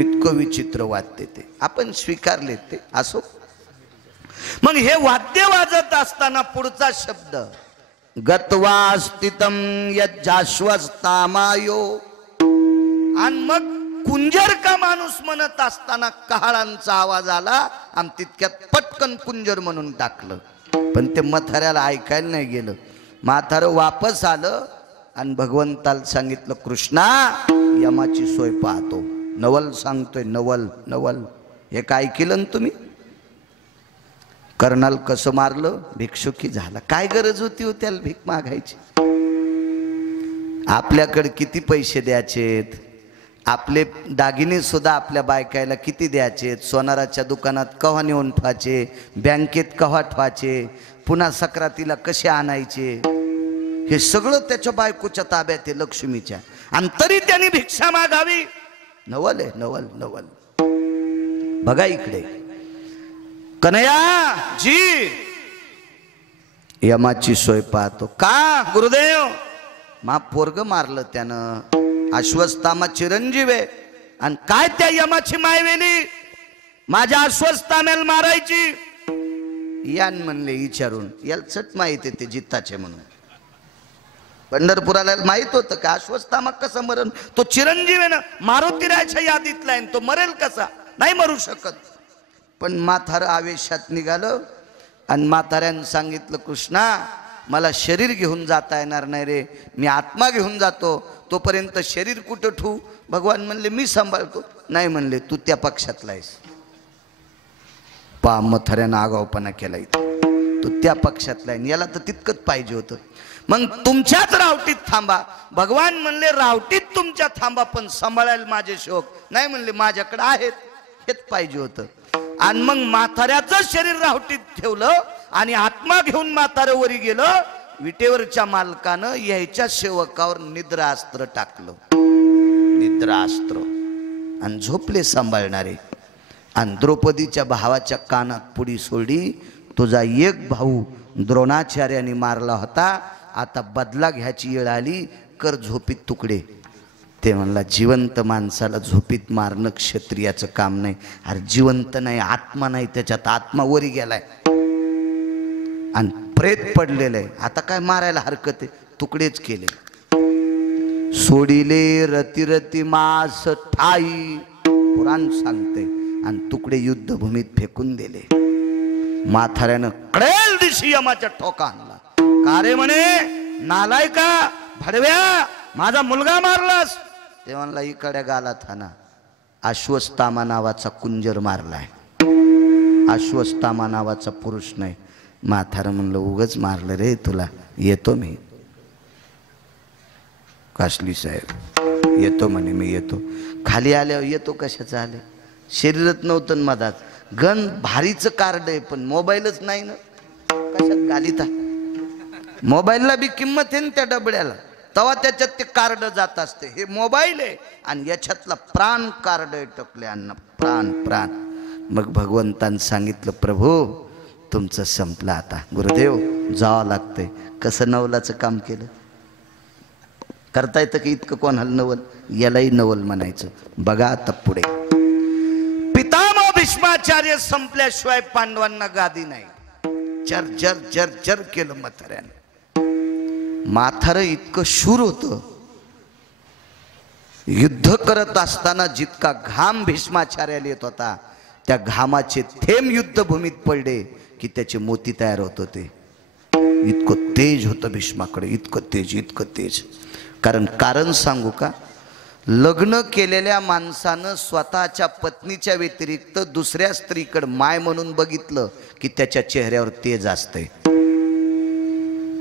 इतकं विचित्र वाद्य ते. आपण स्वीकारले ते. असो. मग हे वाद्य वाजत असताना पुढचा शब्द गत्वा स्थितम यज्जाश्वस्तामायो. आणि मग कुंजर का माणूस म्हणत असताना कहाळांचा आवाज आला. आणि तितक्यात पटकन कुंजर म्हणून टाकलं. पण ते म्हाताऱ्याला ऐकायला नाही गेलं. म्हातारं वापस आलं आणि भगवंताला सांगितलं, कृष्णा यमाची सोय पाहतो. नवल सांगतोय. नवल नवल हे काय केलं ना तुम्ही? कर्णाल कसं मारलं? भिक्षुकी झाला. काय गरज होती हो त्याला भीक मागायची? आपल्याकडे किती पैसे द्यायचेत? आपले दागिने सुद्धा आपल्या बायकायला किती द्यायचेत? सोनाराच्या दुकानात कव्हा नेऊन ठेवायचे? बँकेत कव्हा ठेवायचे? पुन्हा सक्रातीला कसे आणायचे? हे सगळं त्याच्या बायकोच्या ताब्यात आहे, लक्ष्मीच्या. आणि तरी त्याने भिक्षा मागावी. नवल आहे. नवल नवल. बघा इकडे कन्हैया जी यमाची सोय पाहतो. का गुरुदेव? मा पोरग मारलं त्यानं. अश्वत्थामा चिरंजीव आहे. आणि काय त्या यमाची मायवेली माझ्या अश्वत्थाम्याला मारायची? यान म्हणले विचारून. याला चट माहिती ते जित्ताचे म्हणून. पंढरपुराला माहित होतं का अश्वत्थामा कसा मरण? तो चिरंजीव आहे ना, मारुतीराच्या यादीतला आहे. तो मरेल कसा? नाही मरू शकत. पण म्हातारं आवेशात निघालं आणि म्हाताऱ्यानं सांगितलं, कृष्णा मला शरीर घेऊन जाता येणार नाही रे, मी आत्मा घेऊन जातो. तोपर्यंत शरीर कुठं ठेवू? भगवान म्हणले मी सांभाळतो. नाही म्हणले तू त्या पक्षातला आहेस. म्हाताऱ्यानं आगाऊपणा केला. तो त्या पक्षातला आहे. याला तर तितकंच पाहिजे होतं. मग तुमच्याच रावटीत थांबा. भगवान म्हणले रावटीत तुमच्या थांबा, पण सांभाळायला माझे शोक नाही. म्हणले माझ्याकडे आहेत. हेच पाहिजे होतं. आणि मग म्हाताऱ्याचं शरीर रावटीत ठेवलं आणि आत्मा घेऊन म्हातारं वरी गेलं. विटेवरच्या मालकानं यायच्या सेवकावर निद्रास्त्र टाकलं. निद्रास्त्र. आणि झोपले सांभाळणारे. आणि द्रौपदीच्या भावाच्या कानात पुडी सोडली. तुझा एक भाऊ द्रोणाचार्याने मारला होता, आता बदला घ्यायची वेळ आली, कर झोपीत तुकडे. ते म्हणला जिवंत माणसाला झोपीत मारणं क्षत्रियाचं काम नाही. अरे जिवंत नाही, आत्मा नाही त्याच्यात. आत्मा वरी गेलाय. आणि प्रेत पडलेलं आहे. आता काय मारायला हरकत आहे, तुकडेच केले. सोडिले रती रती मास ठाई, पुराण सांगते, आणि तुकडे युद्धभूमीत फेकून दिले. म्हाताऱ्यानं कडेल दिशी यमाच्या ठोका आणला. का रे म्हणे, नालाय का भडव्या, माझा मुलगा मारलास? ते म्हणला इकडे गालात हाना. अश्वत्थामा नावाचा कुंजर मारलाय, अश्वत्थामा नावाचा पुरुष नाही. म्हातारं म्हणलं उगच मारलं रे तुला, येतो मी. कासली साहेब येतो म्हणे, मी येतो. खाली आल्यावर येतो कशाचं आले, शरीरात नव्हतं मधात. गण भारीचं कार्ड आहे पण मोबाईलच नाही ना, कशात घालीता. मोबाईलला बी किंमत आहे ना त्या डबड्याला, तेव्हा त्याच्यात ते कार्ड जात असते. हे मोबाईल आहे आणि याच्यातला प्राण कार्ड आहे टकले अन्न, प्राण प्राण. मग भगवंतानं सांगितलं, प्रभू तुमचं संपलं आता, गुरुदेव जावं लागतंय. कसं नवलाचं काम केलं, करता येतं की इतकं कोणाला नवल, यालाही नवल म्हणायचं. बघा आता पुढे, पितामह भीष्माचार्य संपल्याशिवाय पांडवांना गादी नाही. जर जर जर जर केलं म्हाताऱ्यानं. म्हातारं इतकं शूर होतं, युद्ध करत असताना जितका घाम भीष्माचार्याला येत होता, त्या घामाचे थेंब युद्धभूमीत पडले की त्याचे मोती तयार होत होते. इतकं तेज होतं भीष्माकडे, इतकं तेज, इतकं तेज. कारण सांगू का, लग्न केलेल्या माणसानं स्वतःच्या पत्नीच्या व्यतिरिक्त दुसऱ्या स्त्रीकडे माय म्हणून बघितलं की त्याच्या चेहऱ्यावर तेज असते.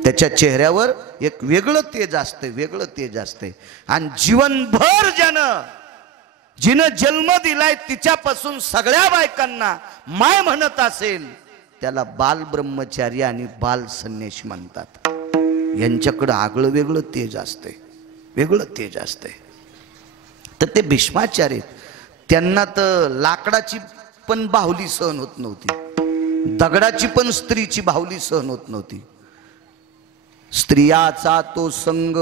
त्याच्या चेहऱ्यावर एक वेगळं तेज असते, वेगळं तेज असते. आणि जीवनभर जिनं जन्म दिलाय तिच्यापासून सगळ्या बायकांना माय म्हणत असेल, त्याला बाल ब्रह्मचारी आणि बाल संन्यासी म्हणतात. यांच्याकडं आगळं वेगळं तेज असते, वेगळं तेज असते. तर ते भीष्माचार्य, त्यांना तर लाकडाची पण बाहुली सहन होत नव्हती, दगडाची पण स्त्रीची बाहुली सहन होत नव्हती. स्त्रियाचा तो संग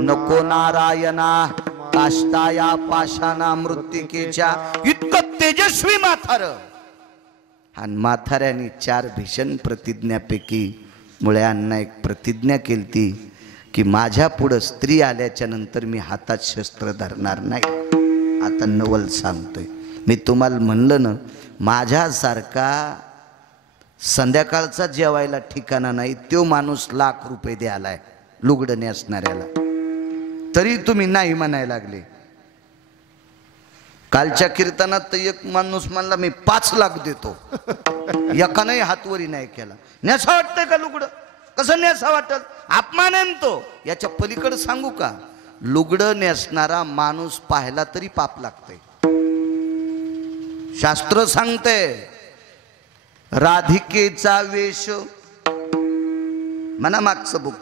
नको नारायणा, काष्टाया पाषाणा मृत्तिकेच्या. इतकं तेजस्वी म्हातारं. आणि म्हाताऱ्याने 4 भीषण प्रतिज्ञापैकी मुळ्यांना एक प्रतिज्ञा केली की माझ्या पुढं स्त्री आल्याच्या नंतर मी हातात शस्त्र धरणार नाही. आता नवल सांगतोय मी तुम्हाला, म्हणलं ना माझ्यासारखा संध्याकाळचा जेवायला ठिकाणा नाही तो माणूस लाख रुपये द्यालाय लुगडं नेसणाऱ्याला, तरी तुम्ही नाही म्हणायला लागले. कालच्या कीर्तनात तर एक माणूस म्हणला मी 5 लाख देतो, एकानंही हातवरी नाही केला. नेसा वाटतंय का लुगडं, कसं नेसा वाटत, अपमान आहे तो. याच्या पलीकडे सांगू का, लुगडं नेसणारा माणूस पाहायला तरी पाप लागतंय. शास्त्र सांगते राधिकेचा वेश म्हणा मागचं बुक,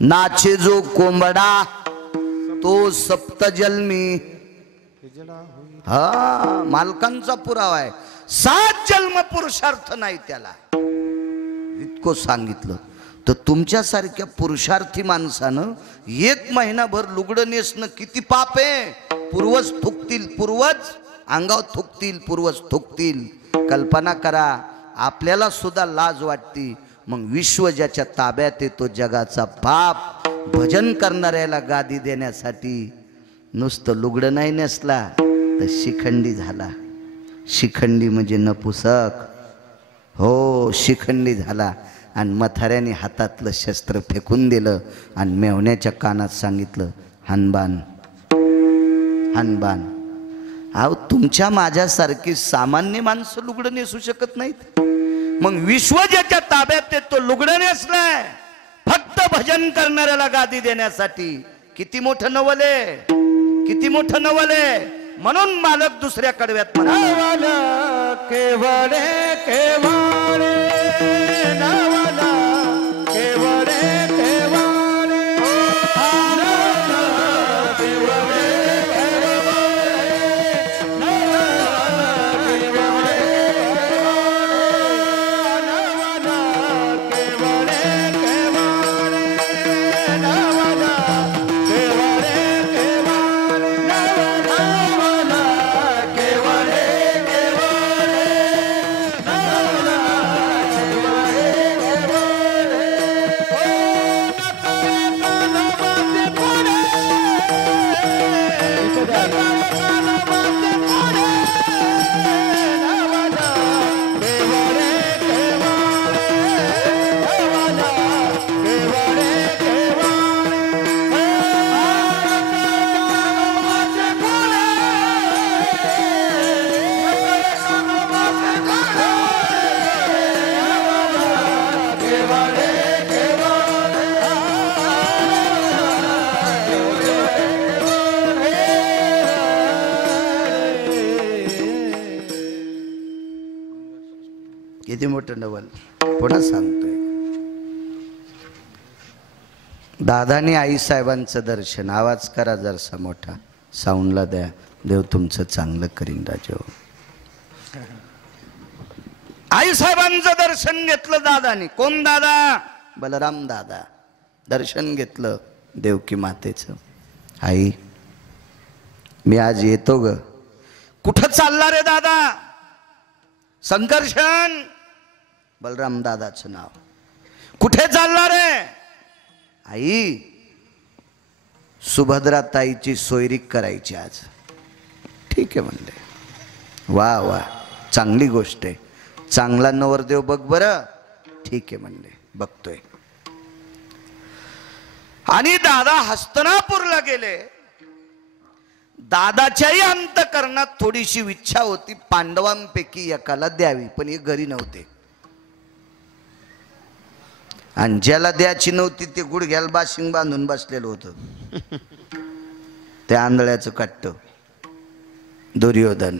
नाचे जो कोंबडा तो सप्तजन्मी. हा मालकांचा पुरावा आहे, 7 जन्म पुरुषार्थ नाही त्याला, इतकं सांगितलं. तर तुमच्यासारख्या पुरुषार्थी माणसानं 1 महिनाभर लुगडं नेसणं किती पाप आहे. पूर्वज थुकतील, पूर्वज अंगावर थुकतील, पूर्वज थुकतील. कल्पना करा, आपल्याला सुद्धा लाज वाटती, मग विश्व ज्याच्या ताब्यात येतो जगाचा बाप, भजन करणाऱ्याला गादी देण्यासाठी नुसतं लुगडं नाही नेसला तर शिखंडी झाला. शिखंडी म्हणजे नपुसक, हो शिखंडी झाला. आणि मथाऱ्याने हातातलं शस्त्र फेकून दिलं आणि मेवण्याच्या कानात सांगितलं हनबान, हनबान. अहो तुमच्या माझ्यासारखी सामान्य माणसं लुगडं नेसू शकत नाहीत, मग विश्व ज्याच्या ताब्यात येतो लुगडं नेसलाय फक्त भजन करणाऱ्याला गादी देण्यासाठी. किती मोठं नवल आहे, किती मोठं नवल आहे. म्हणून मालक दुसऱ्या कडव्यात म्हणाला, केवळे केवळे नवला, केवळे केवळे मोठं डबल पुन्हा सांगतोय. दादानी आई साहेबांचं दर्शन, आवाज करा जरसा मोठा, साऊंडला द्या. देव तुमचं चांगलं करीन राजा. आई साहेबांचं दर्शन घेतलं दादानी. कोण दादा? बलराम दादा. दर्शन घेतलं देवकी मातेचं. आई मी आज येतो ग. कुठं चालला रे दादा? संकर्षण, बलराम दादाचं नाव. कुठे चालला रे? आई सुभद्रा ताईची सोयरीक करायची आज. ठीक आहे म्हणले. वा वा चांगली गोष्ट आहे. चांगला नवरदेव बघ बरं. ठीक आहे म्हणले, बघतोय. आणि दादा हस्तनापूरला गेले. दादाच्याही अंतकरणात थोडीशी इच्छा होती पांडवांपैकी एकाला द्यावी, पण हे घरी नव्हते. आणि ज्याला द्यायची नव्हती ते गुडघ्याला बाशिंग बांधून बसलेलं होतं. त्या आंधळ्याचं कट्ट दुर्योधन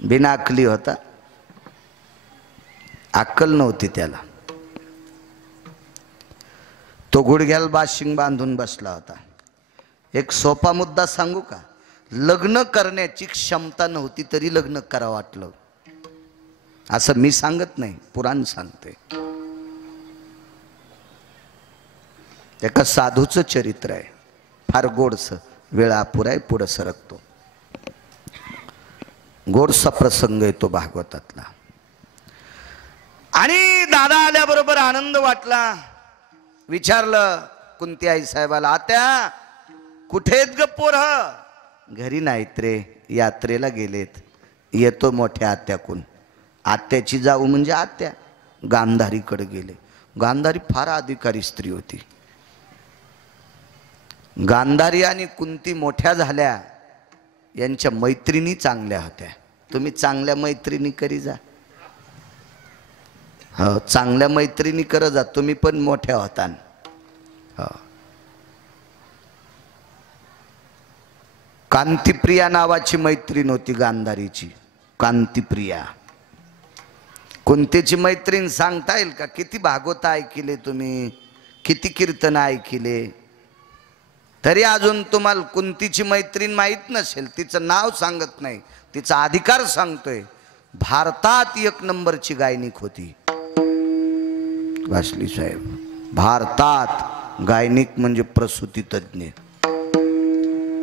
बिनाअक्कली होता. अक्कल नव्हती त्याला. तो गुडघ्याला बाशिंग बांधून बसला होता. एक सोपा मुद्दा सांगू का? लग्न करण्याची क्षमता नव्हती तरी लग्न करावं वाटलं. असं मी सांगत नाही, पुराण सांगते. एका साधूचं चरित्र आहे, फार गोडस. वेळ अपुरा आहे, पुढं सरकतो. गोडसा प्रसंग येतो भागवतातला. आणि दादा आल्याबरोबर आनंद वाटला. विचारलं कुंती आई साहेबाला, आत्या कुठे आहेत ग पोरं? घरी नाहीत रे, यात्रेला गेलेत. येतो मोठ्या आत्याकून. आत्याची जाऊ म्हणजे आत्या गांधारीकडे गेले. गांधारी फार अधिकारी स्त्री होती. गांधारी आणि कुंती मोठ्या झाल्या. यांच्या मैत्रिणी चांगल्या होत्या. तुम्ही चांगल्या मैत्रिणी करी जा. हो, चांगल्या मैत्रिणी करत जा. तुम्ही पण मोठ्या होता. हो. कांतिप्रिया नावाची मैत्रीण होती गांधारीची. कांतिप्रिया. कुंतीची मैत्रीण सांगता येईल का? किती भागवत ऐकिले तुम्ही, किती कीर्तन ऐकिले, तरी अजून तुम्हाला कुंतीची मैत्रीण माहीत नसेल. तिचं नाव सांगत नाही, तिचा अधिकार सांगतोय. भारतात एक नंबरची गायनिक होती वासली साहेब. भारतात गायनिक म्हणजे प्रसूती तज्ञ.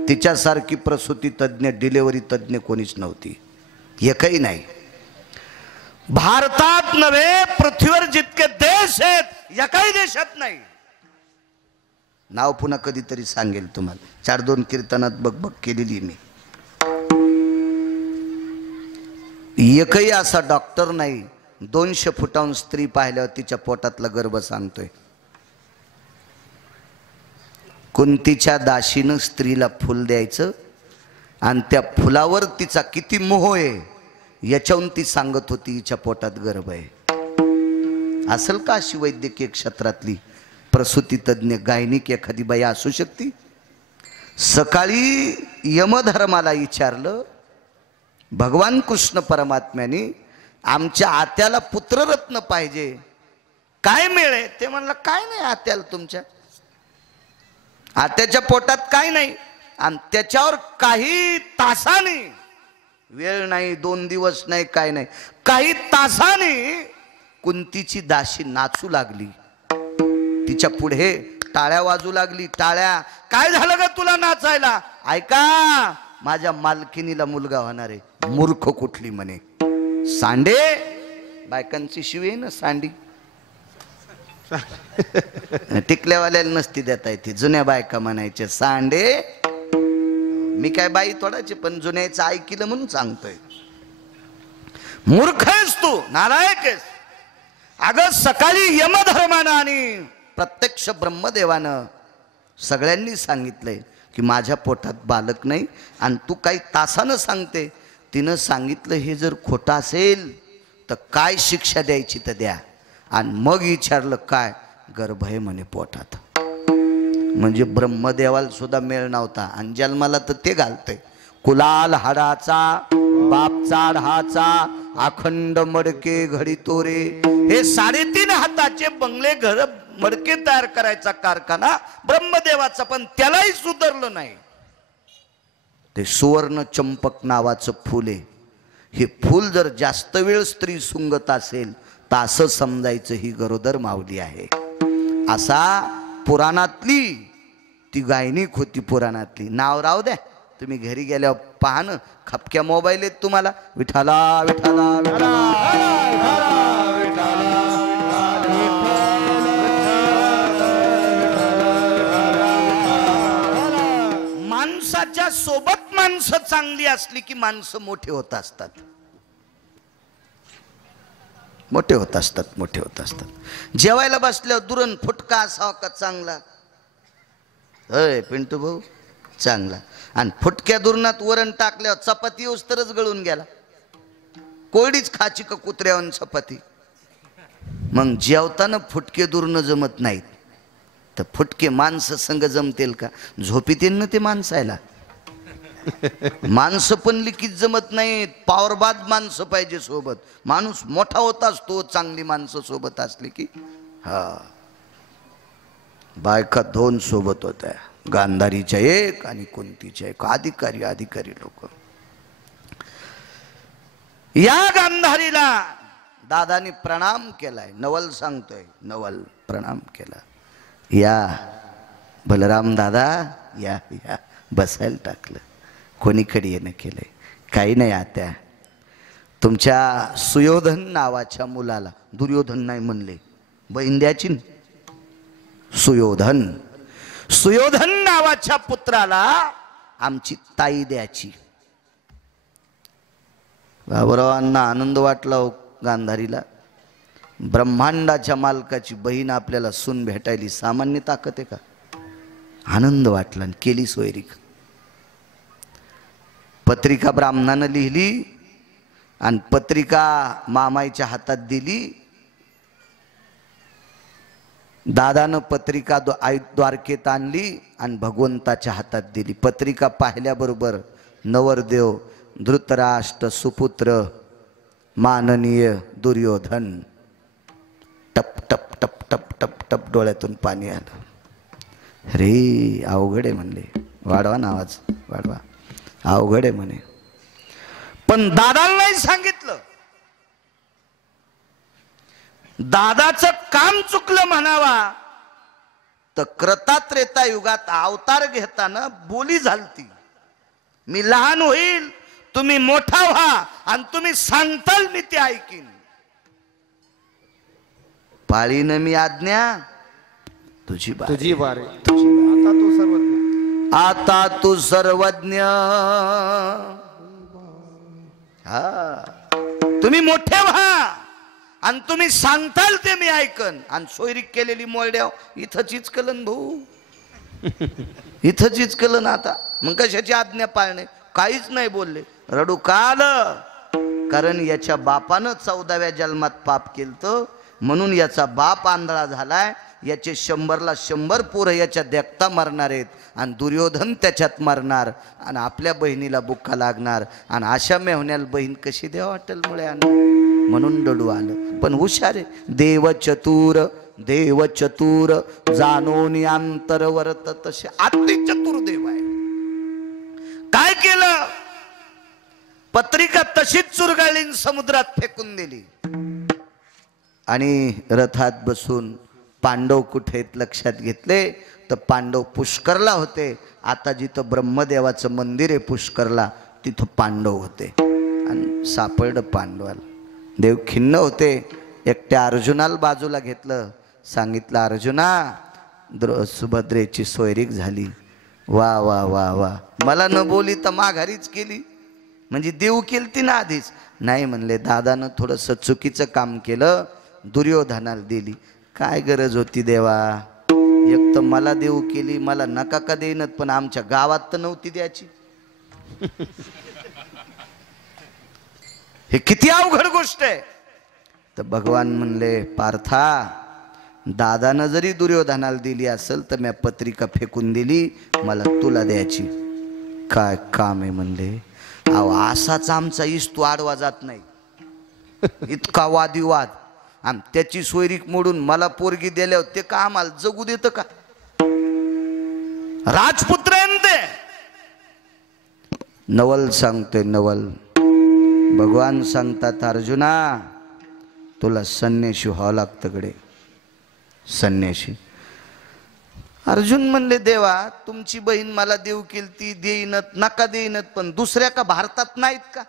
तिच्यासारखी प्रसूती तज्ञ, डिलेव्हरी तज्ञ कोणीच नव्हती, एकही नाही. भारतात नव्हे, पृथ्वीवर जितके देश आहेत एकाही देशात नाही. नाव पुन्हा कधीतरी सांगेल तुम्हाला. 4-2 कीर्तनात बघ केलेली मी. एकही असा डॉक्टर नाही 200 फुटाहून स्त्री पाहिल्यावर तिच्या पोटातला गर्भ सांगतोय. कुंतीच्या दाशीनं स्त्रीला फुल द्यायचं आणि त्या फुलावर तिचा किती मोह आहे याच्याहून ती सांगत होती हिच्या पोटात गर्भ आहे. असेल का अशी वैद्यकीय क्षेत्रातली प्रसूती तज्ञ गायनिक एखादी बाई असू शकते? सकाळी यमधर्माला विचारलं भगवान कृष्ण परमात्म्याने, आमच्या आत्याला पुत्ररत्न पाहिजे, काय मिळेल? ते म्हणलं काय नाही आत्याला, तुमच्या आत्याच्या पोटात काय नाही. आणि त्याच्यावर काही तासाने, वेळ नाही 2 दिवस नाही काय नाही, काही तासाने कुंतीची दासी नाचू लागली. तिच्या पुढे टाळ्या वाजू लागली. टाळ्या. काय झालं ग तुला नाचायला? ऐका, माझ्या मालकिनीला मुलगा होणार आहे. मूर्ख कुठली म्हणे. सांडे, बायकांची शिवी आहे ना सांडी. टिकल्यावाल्याला नसती देता येते. जुन्या बायका म्हणायचे सांडे. मी काय बाई थोडाचे, पण जुन्याचं ऐकिलं म्हणून सांगतोय. मूर्ख आहेस तू, नालायक आहेस. अगं सकाळी यमधर्मानं आणि प्रत्यक्ष ब्रह्मदेवानं सगळ्यांनी सांगितलंय की माझ्या पोटात बालक नाही आणि तू काही तासानं सांगते. तिनं सांगितलं हे जर खोटं असेल तर काय शिक्षा द्यायची तर द्या. आणि मग विचारलं काय? गर्भ आहे म्हणे पोटात. म्हणजे ब्रह्मदेवाला सुद्धा मेळ नव्हता आणि जन्माला तर ते घालतंय. कुलाल हाडाचा, बाप चाड हाचा, अखंड मडके घडी तोरे. हे 3.5 हाताचे बंगले घर मडके तयार करायचा कारखाना ब्रह्मदेवाचा, पण त्यालाही सुधारलं नाही. ते सुवर्ण चंपक नावाचं फुल आहे. हे फूल जर जास्त वेळ स्त्री सुंगत असेल तर असं समजायचं ही गरोदर माऊली आहे. असा पुराणातली ती गायनिक होती. पुराणातली नाव राहू द्या, तुम्ही घरी गेल्यावर पाहणं. खपक्या मोबाईल आहेत तुम्हाला. विठाला विठाला विठाला माणसाच्या सोबत माणसं चांगली असली की माणसं मोठे होत असतात. मोठे होत असतात, मोठे होत असतात. जेवायला बसल्यावर दुरण फुटका असावा का चांगला? अय पिंटू भाऊ चांगला. आणि फुटक्या दुरणात वरण टाकल्यावर चपाती येऊस तरच गळून गेला. कोरडीच खाची का कुत्र्यावर चपाती? मग जेवताना फुटके दुरण जमत नाहीत तर फुटके माणसं संग जमतील का? झोपीत येईल ना ते माणसायला. माणसं पण लिखित जमत नाहीत. पावरबाद माणसं पाहिजे सोबत. माणूस मोठा होत असतो चांगली माणसं सोबत असली की. हा, बायका 2 सोबत होत्या, गांधारीच्या 1 आणि कुंतीच्या 1. अधिकारी लोक. या गांधारीला दादानी प्रणाम केलाय. नवल सांगतोय, नवल प्रणाम केला. या बलराम दादा या या. बसायला टाकलं. कोणीकडे येणं केलंय? काही नाही आत्या, तुमच्या सुयोधन नावाच्या मुलाला, दुर्योधन नाही म्हणले, बहीण द्यायची. सुयोधन, सुयोधन नावाच्या पुत्राला आमची ताई द्यायची. बाबुरावांना आनंद वाटला हो गांधारीला. ब्रह्मांडाच्या मालकाची बहीण आपल्याला सून भेटायली सामान्य ताकद आहे का? आनंद वाटला आणि केली सोयरीक. पत्रिका ब्राह्मणानं लिहिली आणि पत्रिका मामाईच्या हातात दिली. दादानं पत्रिका द्वारकेत आणली आणि भगवंताच्या हातात दिली. पत्रिका पाहिल्याबरोबर नवरदेव धृतराष्ट्र सुपुत्र माननीय दुर्योधन टप टप टप टप टप टप डोळ्यातून पाणी आलं. रे अवघड आहे म्हणले. वाढवा ना आवाज, वाढवा. अवघड आहे म्हणे. पण दादाला नाही सांगितलं. दादाचं काम चुकलं म्हणावा तर कृता युगात अवतार घेताना बोली झालती, मी लहान होईल, तुम्ही मोठा व्हा आणि तुम्ही सांगताल मी ते ऐकीन. पाळीनं मी आज्ञा, तुझी बारी. आता तू सर्वज्ञ. हा, तुम्ही मोठे व्हा आणि तुम्ही सांगताल ते मी ऐकन. आणि सोयरीक केलेली मोरड्याव इथं चिचकलन भाऊ, इथं चिचकलन. आता मग कशाची आज्ञा पाळणे? काहीच नाही बोलले. रडू का आलं? कारण याच्या बापानं 14व्या जन्मात पाप केलं म्हणून याचा बाप आंधळा झालाय. याचे 100ला 100 पोरं याच्या देखता मरणार आहेत आणि दुर्योधन त्याच्यात मरणार आणि आपल्या बहिणीला बुक्का लागणार. आणि अशा मेहण्याला बहीण कशी द्या वाटेल मुळे म्हणून रडू आलं. पण हुशार आहे. देव चतुर जाणून अंतर वर्त तसे. अति चतुर देव आहे. काय केलं? पत्रिका तशीच चुरगाळली समुद्रात फेकून दिली आणि रथात बसून पांडव कुठे आहेत लक्षात घेतले तर पांडव पुष्करला होते. आता जिथं ब्रह्मदेवाचं मंदिर आहे पुष्करला तिथं पांडव होते. आणि सापडलं पांडवाला. देव खिन्न होते. एकट्या अर्जुनाला बाजूला घेतलं. सांगितलं, अर्जुना सुभद्रेची सोयरीक झाली. वा वा वा वा. मला न बोली तर माघारीच केली. म्हणजे देव केलती ना आधीच. नाही म्हणले, दादानं थोडंसं चुकीचं काम केलं, दुर्योधनाला दिली. काय गरज होती देवा? एक तर मला देऊ केली, मला नका का देईनत, पण आमच्या गावात तर नव्हती द्यायची. हे किती अवघड गोष्ट आहे. तर भगवान म्हणले, पार्था, दादानं जरी दुर्योधनाला दिली असेल तर मी पत्रिका फेकून दिली, मला तुला द्यायची. काय काम आहे म्हणले. अहो असाच आमचा इस्तू आडवा जात नाही. इतका वादिवाद. आणि त्याची सोयरीक मोडून मला पोरगी दिल्यावर ते का आम्हाला जगू देतं का? राजपुत्र आहे ते. नवल सांगतोय नवल. भगवान सांगतात अर्जुना तुला संन्याशी व्हावं लागतं कडे. संन्याशी. अर्जुन म्हणले देवा तुमची बहीण मला देऊ केली ती देईनत नका देईनत पण दुसऱ्या का भारतात नाहीत का?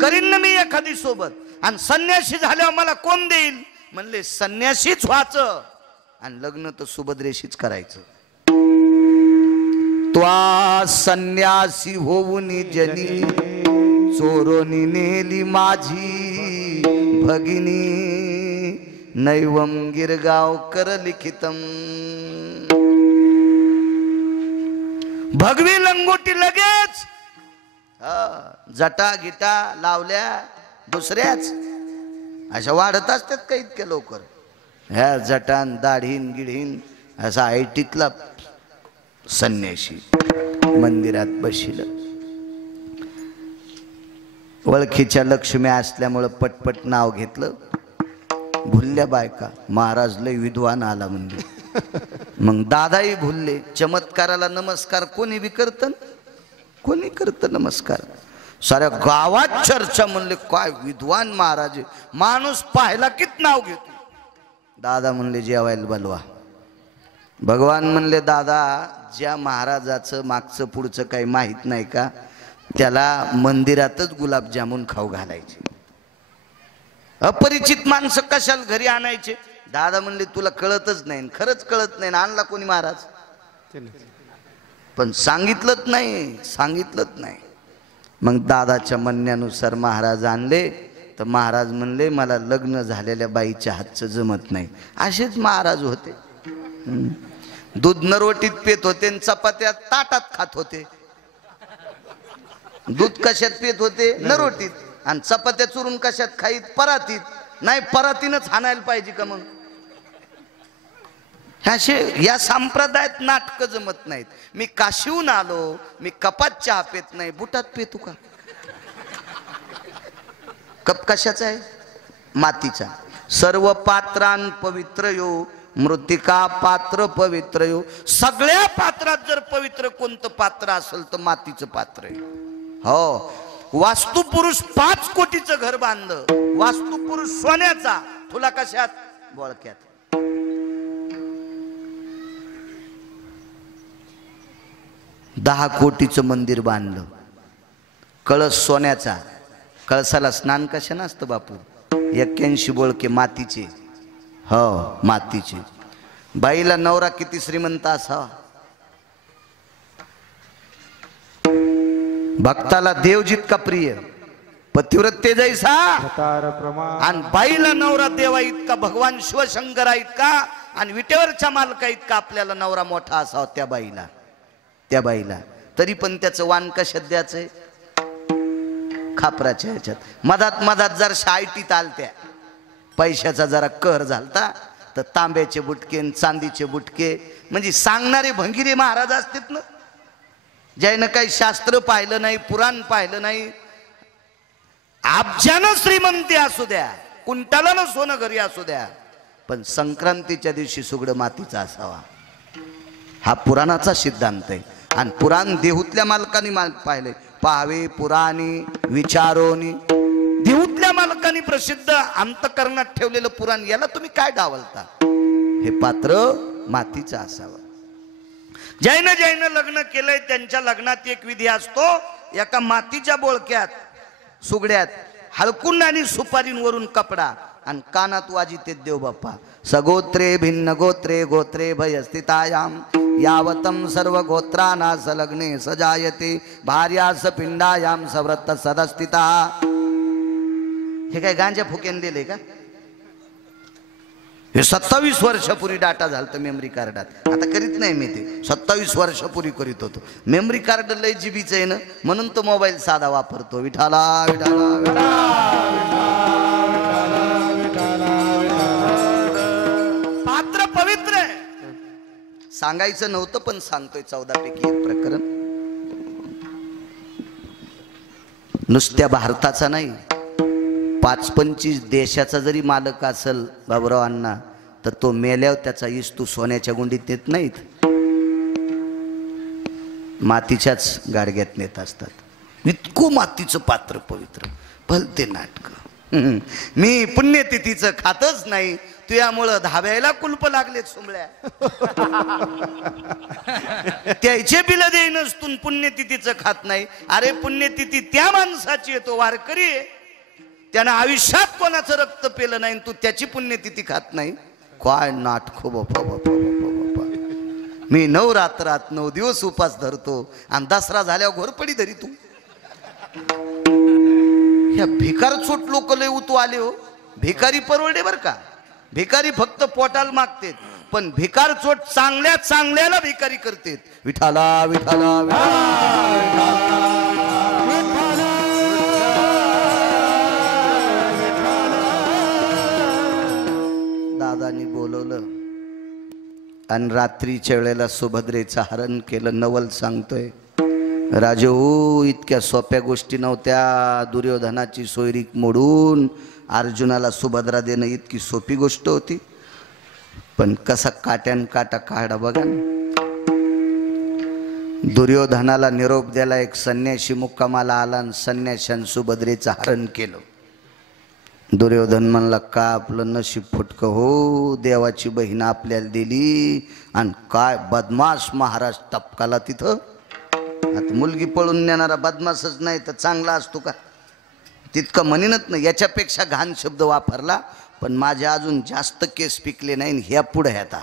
करीन ना मी एखादी सोबत. आणि संन्याशी झाल्यावर मला कोण देईल? म्हणले संन्याशीच व्हायचं आणि लग्न तर सुभद्रेशीच करायचं. त्वा संन्यासी होऊन जनी चोरोनी नेली माझी भगिनी नैवम गिरगावकर लिखितम. भगवी लंगोटी लगेच जटा गिटा लावल्या दुसऱ्याच अशा वाढत असतात का इतक्या लवकर? ह्या जटान दाढीन गिढीन असा आयटीतला संन्याशी मंदिरात बशील. ओळखीच्या लक्ष्मी असल्यामुळं पटपट नाव घेतलं. भुलल्या बायका. महाराज लय विद्वान आला म्हणजे. मग दादाही भुलले. चमत्काराला नमस्कार कोणी बी करतं, कोणी करतं नमस्कार. साऱ्या गावात चर्चा. म्हणले काय विद्वान महाराज. माणूस पाहिला कित नाव घेतो. दादा म्हणले जेवायला बोलवा. भगवान म्हणले दादा ज्या महाराजाचं मागचं पुढचं काही माहित नाही का त्याला मंदिरातच गुलाबजामुन खाऊ घालायचे. अपरिचित माणसं कशाला घरी आणायचे? दादा म्हणले तुला कळतच नाही. खरंच कळत नाही. आणला कोणी महाराज? पण सांगितलंच नाही, सांगितलंच नाही. मग दादाच्या म्हणण्यानुसार महाराज आणले तर महाराज म्हणले मला लग्न झालेल्या बाईच्या हातचं जमत नाही. असेच महाराज होते. दूध नरोटीत पेत होते आणि चपात्या ताटात खात होते. दूध कशात पेत होते? नरोटीत. आणि चपात्या चुरून कशात खाईत? परातीत. नाही परातीनच हाणायला पाहिजे का? मग असे या संप्रदायात नाटक जमत नाहीत. मी काशीहून आलो, मी कपात चहा पेत नाही, बुटात पेतू का? कप कशाचा आहे? मातीचा. सर्व पात्रान पवित्र यो मृत्तिका पात्र पवित्र यो. सगळ्या पात्रात जर पवित्र कोणतं पात्र असेल तर मातीचं पात्र आहे. हो. वास्तुपुरुष 5 कोटीचं घर बांधलं. वास्तुपुरुष सोन्याचा. तुला कशात? बोळक्यात. दहा कोटीचं मंदिर बांधलं. कळस सोन्याचा. कळसाला स्नान कशानं असतं बापू? 81 बोळके मातीचे. हो मातीचे. बाईला नवरा किती श्रीमंत असावा? भक्ताला देव जितका प्रिय पतिव्रते जैसा. आणि बाईला नवरा देवा इतका, भगवान शिवशंकरा इतका आणि विटेवरच्या मालका इतका आपल्याला नवरा मोठा असावा त्या बाईला. त्या बाईला तरी पण त्याचं वाण कशात द्यायचंय? खापराच्या ह्याच्यात. मधात मधात जर शाईटीत आलत्या पैशाचा जरा कहर झालता तर तांब्याचे बुटके चांदीचे बुटके म्हणजे सांगणारे भंगिरे महाराज असतात ना, ज्यानं काही शास्त्र पाहिलं नाही, पुराण पाहिलं नाही. अब्जानं श्रीमंती असू द्या, कुंटाला सोनं घरी असू द्या, पण संक्रांतीच्या दिवशी सुगडं मातीचा असावा. हा पुराणाचा सिद्धांत आहे. आणि पुराण देहूतल्या मालकानी पाहिले. पाहावे पुराणी विचारोनी. देहूतल्या मालकानी प्रसिद्ध अंतकरणात ठेवलेलं पुराण, याला तुम्ही काय डावलता? हे पात्र मातीचं असावं. ज्यानं ज्यानं लग्न केलंय त्यांच्या लग्नात एक विधी असतो. एका मातीच्या बोळक्यात सुगड्यात हळकुंड आणि सुपारींवरून कपडा आणि कानात वाजिते देव बाप्पा. सगोत्रे भिन्न गोत्रे गोत्रे भयस्थितायाम यावतम सर्व गोत्राना सलग्ने सजायते भार्यास पिंडायाम सव्रत सदस्थिता. हे काय गांजा फुकेन दिले का? हे 27 वर्षापूर्वी डाटा झालता मेमरी कार्डात. आता करीत नाही मी ते. 27 वर्षापूर्वी करीत होतो. मेमरी कार्ड लय जीबीचं आहे ना, म्हणून तो मोबाईल साधा वापरतो. विठाला विठाला पात्र पवित्र आहे. सांगायचं नव्हतं पण सांगतोय. 14 पैकी एक प्रकरण. नुसत्या भारताचा नाही, 5-25 देशाचा जरी मालक असेल बाबूराव अण्णा, तर तो मेल्यावर त्याचा इस्तू सोन्याच्या गुंडीत नेत नाहीत, मातीच्याच गाडग्यात नेत असतात. इतकं मातीचं पात्र पवित्र. भलते नाटक. मी पुण्यतिथीचं खातच नाही, तुझ्यामुळं धाब्याला कुलप लागलेत सुमळ्या. त्याचे बिल देईनच, पुण्यतिथीचं खात नाही. अरे पुण्यतिथी त्या माणसाची येतो, वारकरी आहे, त्यानं आयुष्यात कोणाचं रक्त पेलं नाही, तू त्याची पुण्यतिथी खात नाही. काय नाटक बापा बापा बापा. मी 9 रात्रात 9 दिवस उपास धरतो आणि दसरा झाल्यावर घोरपडी धरी तू. ह्या भिकार चोट लोक लय उतू आले हो. भिकारी परवडे बर का, भिकारी फक्त पोटाला मागतेत, पण भिकार चोट चांगल्या चांगल्याला भिकारी करतेत. विठाला विठाला दादानी बोलवलं आणि रात्रीच्या वेळेला सुभद्रेचं हरण केलं. नवल सांगतोय, राजे हो, इतक्या सोप्या गोष्टी नव्हत्या. दुर्योधनाची सोयरीक मोडून अर्जुनाला सुभद्रा देणं इतकी सोपी गोष्ट होती, पण कसा काट्यान काटा काढा बघा. दुर्योधनाला निरोप द्यायला एक संन्याशी मुक्कामाला आला आणि संन्याशान सुभद्रेचं हरण केलं. दुर्योधन म्हणला, का आपलं नशीब फुटकं हो, देवाची बहीण आपल्याला दिली आणि काय बदमाश महाराज टपकाला तिथं. आता मुलगी पळून नेणारा बदमाशच नाही तर चांगला असतो का? तितकं म्हणीनच नाही, याच्यापेक्षा घाण शब्द वापरला, पण माझे अजून जास्त केस पिकले नाही ह्या पुढे आता,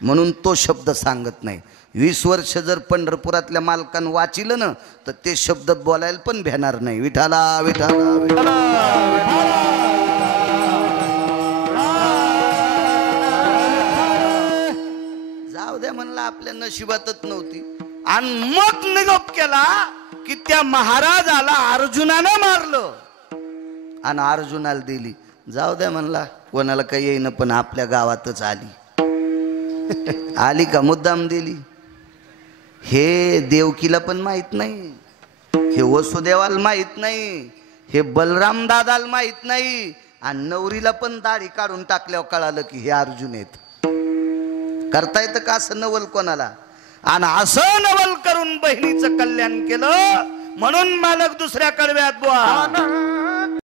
म्हणून तो शब्द सांगत नाही. 20 वर्ष जर पंढरपुरातल्या मालकानं वाचिलं ना, तर ते शब्द बोलायला पण भेणार नाही. विठाला विठाला विठाला. जाऊ द्या म्हणलं, आपल्या नशिबातच नव्हती. आणि मग निरोप केला की त्या महाराजाला अर्जुनानं मारलं आणि अर्जुनाला दिली. जाऊ द्या म्हणला, कोणाला काही येईन, पण आपल्या गावातच आली. आली का मुद्दाम दिली. हे देवकीला पण माहित नाही, हे वसुदेवाला माहित नाही, हे बलराम दादाला माहित नाही, आणि नवरीला पण दाढी काढून टाकल्यावर कळालं की हे अर्जुन आहेत. करता येतं का असं नवल कोणाला? आणि असं नवल करून बहिणीचं कल्याण केलं, म्हणून मालक दुसऱ्या कडव्यात बुवा.